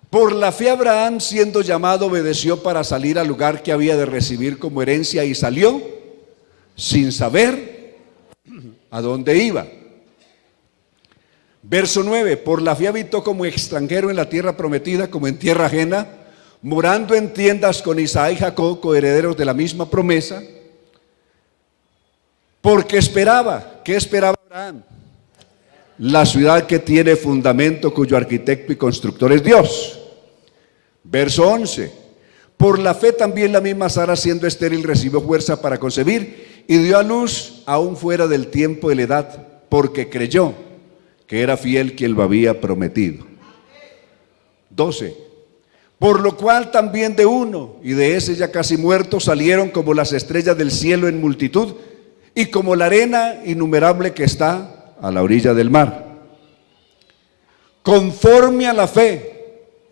Por la fe Abraham, siendo llamado, obedeció para salir al lugar que había de recibir como herencia, y salió sin saber a dónde iba. Verso 9, por la fe habitó como extranjero en la tierra prometida, como en tierra ajena, morando en tiendas con Isaac y Jacob, coherederos de la misma promesa, porque esperaba. ¿Qué esperaba Abraham? La ciudad que tiene fundamento, cuyo arquitecto y constructor es Dios. Verso 11, por la fe también la misma Sara, siendo estéril, recibió fuerza para concebir y dio a luz aún fuera del tiempo de la edad, porque creyó que era fiel quien lo había prometido. 12, por lo cual también de uno, y de ese ya casi muerto, salieron como las estrellas del cielo en multitud, y como la arena innumerable que está a la orilla del mar. Conforme a la fe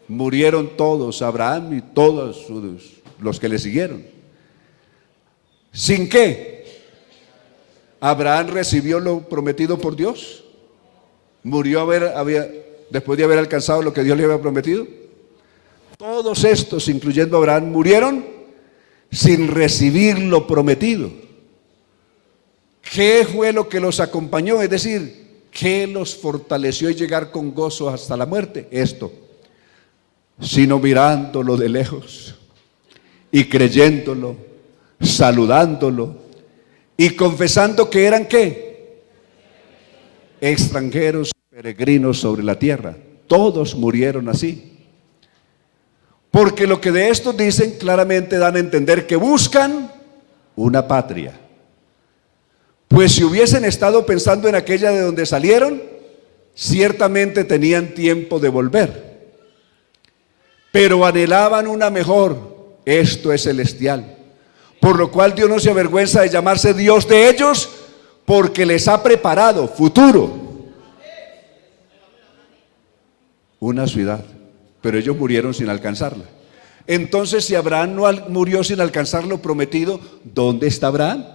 murieron todos, Abraham y todos los que le siguieron. ¿Sin qué? Abraham recibió lo prometido por Dios. Murió después de haber alcanzado lo que Dios le había prometido. Todos estos, incluyendo a Abraham, murieron sin recibir lo prometido. ¿Qué fue lo que los acompañó? Es decir, ¿qué los fortaleció y llegar con gozo hasta la muerte? Esto, sino mirándolo de lejos y creyéndolo, saludándolo y confesando que eran ¿qué? Extranjeros, peregrinos sobre la tierra. Todos murieron así. Porque lo que de estos dicen claramente dan a entender que buscan una patria. Pues si hubiesen estado pensando en aquella de donde salieron, ciertamente tenían tiempo de volver. Pero anhelaban una mejor, esto es celestial. Por lo cual Dios no se avergüenza de llamarse Dios de ellos, porque les ha preparado futuro una ciudad, pero ellos murieron sin alcanzarla. Entonces, si Abraham no murió sin alcanzar lo prometido, ¿dónde está Abraham?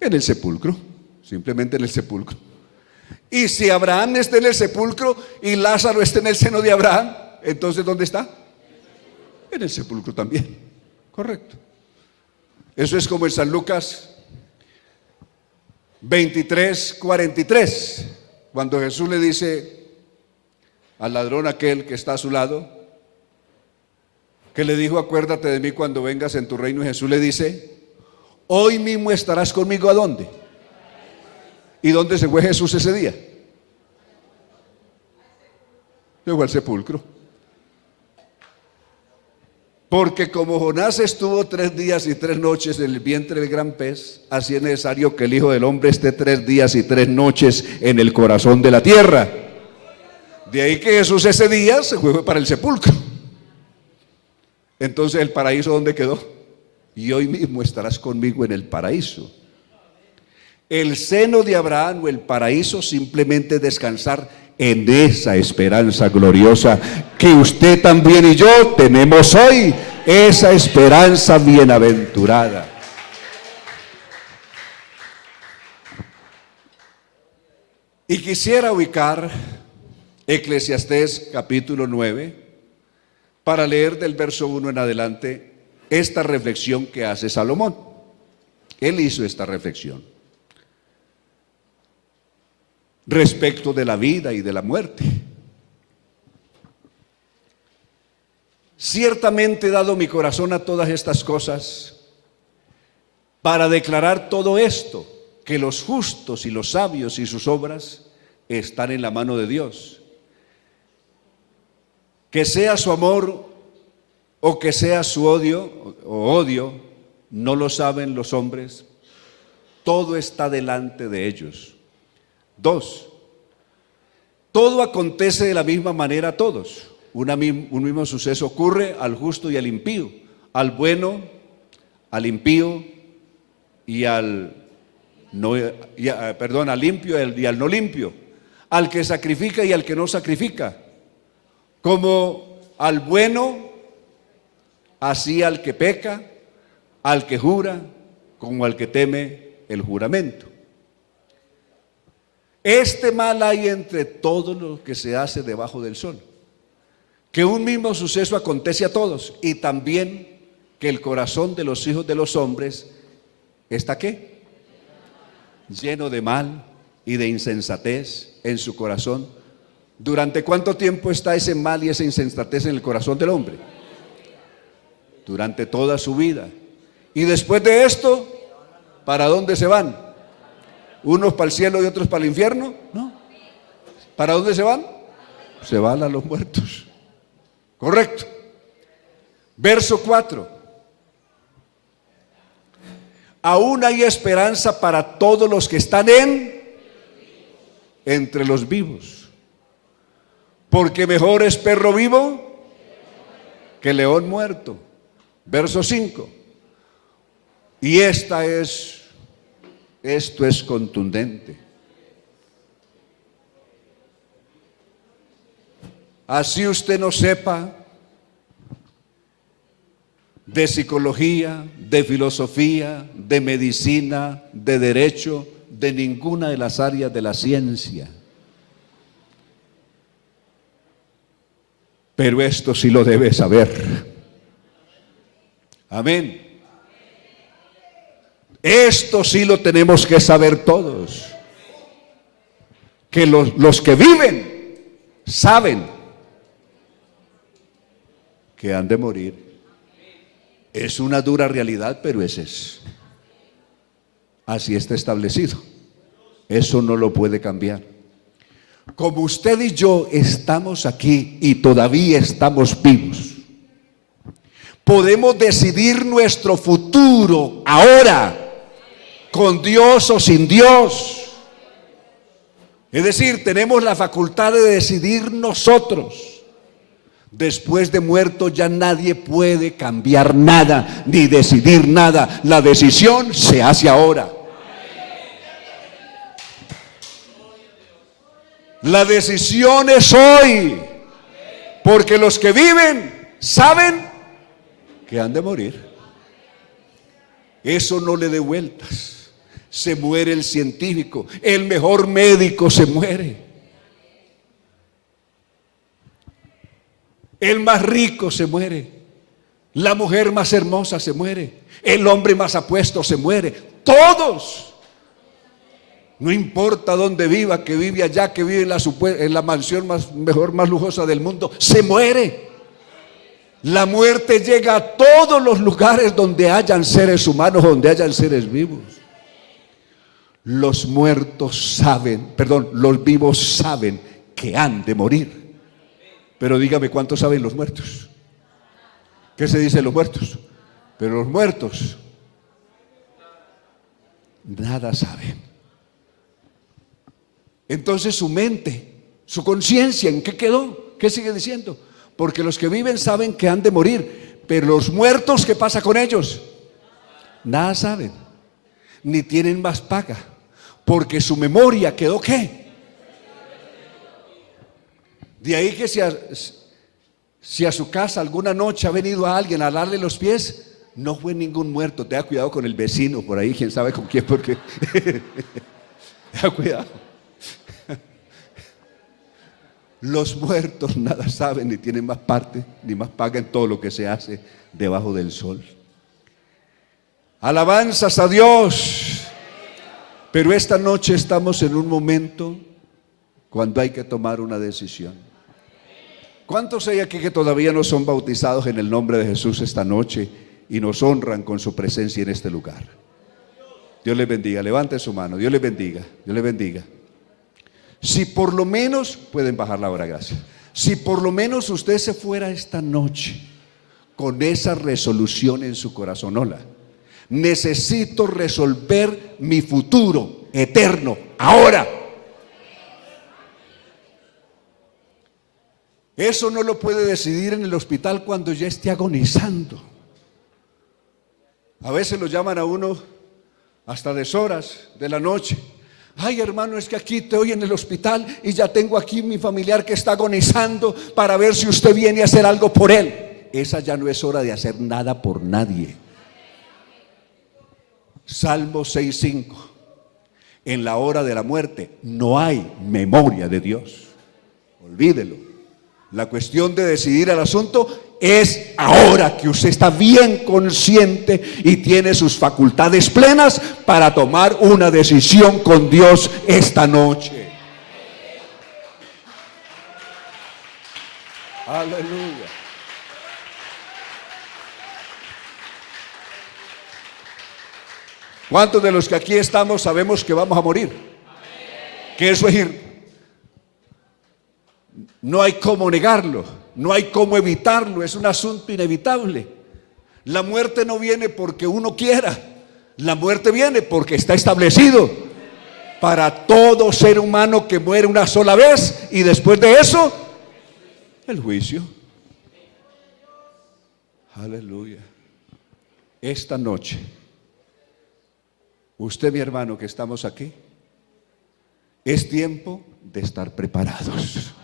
En el sepulcro, simplemente en el sepulcro. Y si Abraham está en el sepulcro y Lázaro está en el seno de Abraham, entonces ¿dónde está? En el sepulcro también. Correcto. Eso es como en San Lucas 23:43, cuando Jesús le dice al ladrón aquel que está a su lado, que le dijo: acuérdate de mí cuando vengas en tu reino. Y Jesús le dice: hoy mismo estarás conmigo. ¿A dónde? ¿Y dónde se fue Jesús ese día? Se fue al sepulcro. Porque como Jonás estuvo 3 días y 3 noches en el vientre del gran pez, así es necesario que el Hijo del Hombre esté 3 días y 3 noches en el corazón de la tierra. De ahí que Jesús ese día se fue para el sepulcro. Entonces, ¿el paraíso dónde quedó? Y hoy mismo estarás conmigo en el paraíso. El seno de Abraham o el paraíso simplemente descansar en esa esperanza gloriosa que usted también y yo tenemos hoy, esa esperanza bienaventurada. Y quisiera ubicar Eclesiastés capítulo 9 para leer del verso 1 en adelante esta reflexión que hace Salomón. Él hizo esta reflexión respecto de la vida y de la muerte. Ciertamente he dado mi corazón a todas estas cosas para declarar todo esto, que los justos y los sabios y sus obras están en la mano de Dios. Que sea su amor o que sea su odio, no lo saben los hombres, todo está delante de ellos. 2, todo acontece de la misma manera a todos. Un mismo suceso ocurre al justo y al impío, al bueno, al impío y al limpio y al no limpio, al que sacrifica y al que no sacrifica, como al bueno, así al que peca, al que jura, como al que teme el juramento. Este mal hay entre todo lo que se hace debajo del sol, que un mismo suceso acontece a todos, y también que el corazón de los hijos de los hombres está ¿qué? Lleno de mal y de insensatez en su corazón. ¿Durante cuánto tiempo está ese mal y esa insensatez en el corazón del hombre? Durante toda su vida. Y después de esto, ¿para dónde se van? ¿Unos para el cielo y otros para el infierno? No. ¿Para dónde se van? Se van a los muertos. Correcto. Verso 4. Aún hay esperanza para todos los que están entre los vivos. Porque mejor es perro vivo que león muerto. Verso 5. Y esto es contundente. Así usted no sepa de psicología, de filosofía, de medicina, de derecho, de ninguna de las áreas de la ciencia. Pero esto sí lo debe saber. Amén. Esto sí lo tenemos que saber todos. Que los que viven saben que han de morir. Es una dura realidad, pero así está establecido. Eso no lo puede cambiar. Como usted y yo estamos aquí y todavía estamos vivos, podemos decidir nuestro futuro ahora, con Dios o sin Dios. Es decir, tenemos la facultad de decidir nosotros. Después de muerto ya nadie puede cambiar nada, ni decidir nada. La decisión se hace ahora. La decisión es hoy, porque los que viven saben que han de morir. Eso no le dé vueltas. Se muere el científico, el mejor médico se muere, el más rico se muere, la mujer más hermosa se muere, el hombre más apuesto se muere, todos. No importa dónde viva, que vive allá, que vive en la mansión más lujosa del mundo, se muere. La muerte llega a todos los lugares donde hayan seres humanos, donde hayan seres vivos. Los muertos saben, los vivos saben que han de morir. Pero dígame, ¿cuántos saben los muertos? ¿Qué se dice de los muertos? Pero los muertos nada saben. Entonces su mente, su conciencia, ¿en qué quedó? ¿Qué sigue diciendo? Porque los que viven saben que han de morir, pero los muertos, ¿qué pasa con ellos? Nada saben, ni tienen más paga, porque su memoria quedó ¿qué? De ahí que si a su casa alguna noche ha venido a alguien a darle los pies, no fue ningún muerto. Tenga cuidado con el vecino por ahí, quién sabe con quién, porque tenga cuidado. Los muertos nada saben, ni tienen más parte, ni más paga en todo lo que se hace debajo del sol. Alabanzas a Dios. Pero esta noche estamos en un momento cuando hay que tomar una decisión. ¿Cuántos hay aquí que todavía no son bautizados en el nombre de Jesús esta noche y nos honran con su presencia en este lugar? Dios les bendiga, levante su mano, Dios les bendiga, Dios les bendiga. Si por lo menos, pueden bajar la hora, gracias. Si por lo menos usted se fuera esta noche con esa resolución en su corazón, hola, necesito resolver mi futuro eterno ahora. Eso no lo puede decidir en el hospital cuando ya esté agonizando. A veces lo llaman a uno hasta deshoras de la noche. Ay, hermano, es que aquí estoy en el hospital y ya tengo aquí mi familiar que está agonizando para ver si usted viene a hacer algo por él. Esa ya no es hora de hacer nada por nadie. Salmo 6:5. En la hora de la muerte no hay memoria de Dios. Olvídelo. La cuestión de decidir el asunto es ahora que usted está bien consciente y tiene sus facultades plenas para tomar una decisión con Dios esta noche. Aleluya. ¿Cuántos de los que aquí estamos sabemos que vamos a morir? Que eso es no hay cómo negarlo, no hay cómo evitarlo, es un asunto inevitable. La muerte no viene porque uno quiera, la muerte viene porque está establecido para todo ser humano que muere una sola vez y después de eso, el juicio. Aleluya. Esta noche, usted, mi hermano, que estamos aquí, es tiempo de estar preparados.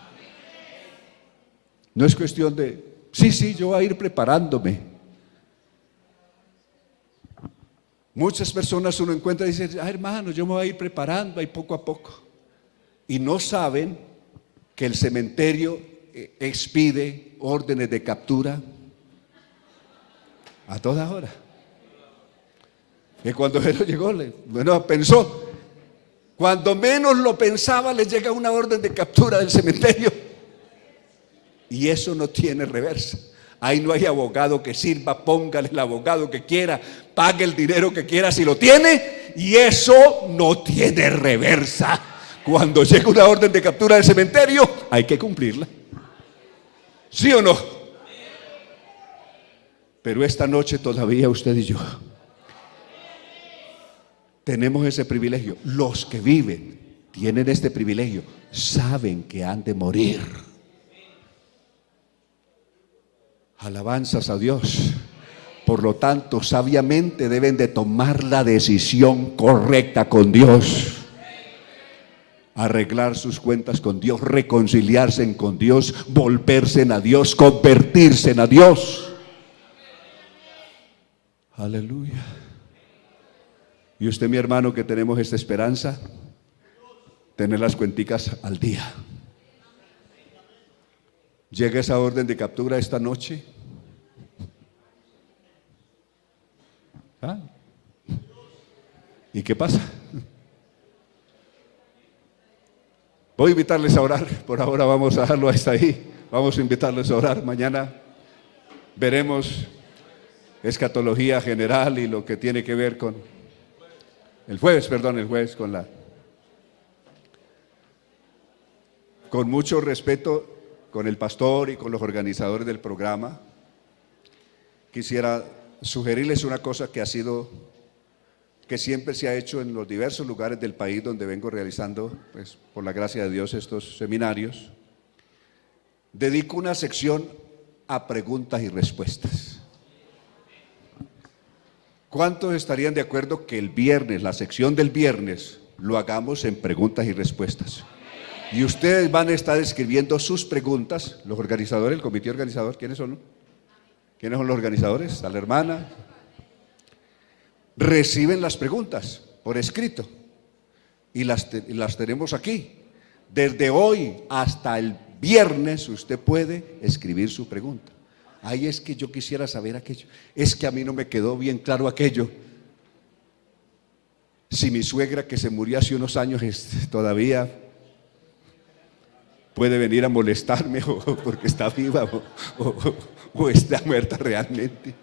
No es cuestión de, sí, yo voy a ir preparándome. Muchas personas uno encuentra y dice, hermano, yo me voy a ir preparando ahí poco a poco. Y no saben que el cementerio expide órdenes de captura a toda hora. Que cuando él llegó, pensó, cuando menos lo pensaba, le llega una orden de captura del cementerio. Y eso no tiene reversa. Ahí no hay abogado que sirva, póngale el abogado que quiera, pague el dinero que quiera si lo tiene, y eso no tiene reversa. Cuando llega una orden de captura del cementerio, hay que cumplirla. ¿Sí o no? Pero esta noche todavía usted y yo tenemos ese privilegio. Los que viven tienen este privilegio, saben que han de morir. Alabanzas a Dios. Por lo tanto, sabiamente deben de tomar la decisión correcta con Dios. arreglar sus cuentas con Dios, reconciliarse con Dios, volverse a Dios, convertirse a Dios. Aleluya. Y usted, mi hermano, que tenemos esta esperanza, tener las cuenticas al día. Llega esa orden de captura esta noche. ¿Ah? ¿Y qué pasa? Voy a invitarles a orar. Por ahora vamos a dejarlo hasta ahí. Vamos a invitarles a orar. Mañana veremos escatología general y lo que tiene que ver con el jueves con mucho respeto con el pastor y con los organizadores del programa. Quisiera sugerirles una cosa que siempre se ha hecho en los diversos lugares del país donde vengo realizando, pues, por la gracia de Dios, estos seminarios. Dedico una sección a preguntas y respuestas. ¿Cuántos estarían de acuerdo que el viernes, la sección del viernes, lo hagamos en preguntas y respuestas? Y ustedes van a estar escribiendo sus preguntas, los organizadores, el comité organizador, ¿quiénes son? ¿Quiénes son los organizadores? Está la hermana. Reciben las preguntas por escrito y las tenemos aquí. Desde hoy hasta el viernes usted puede escribir su pregunta. Ay, es que yo quisiera saber aquello. Es que a mí no me quedó bien claro aquello. Si mi suegra, que se murió hace unos años, todavía puede venir a molestarme, o porque está viva o está muerta realmente.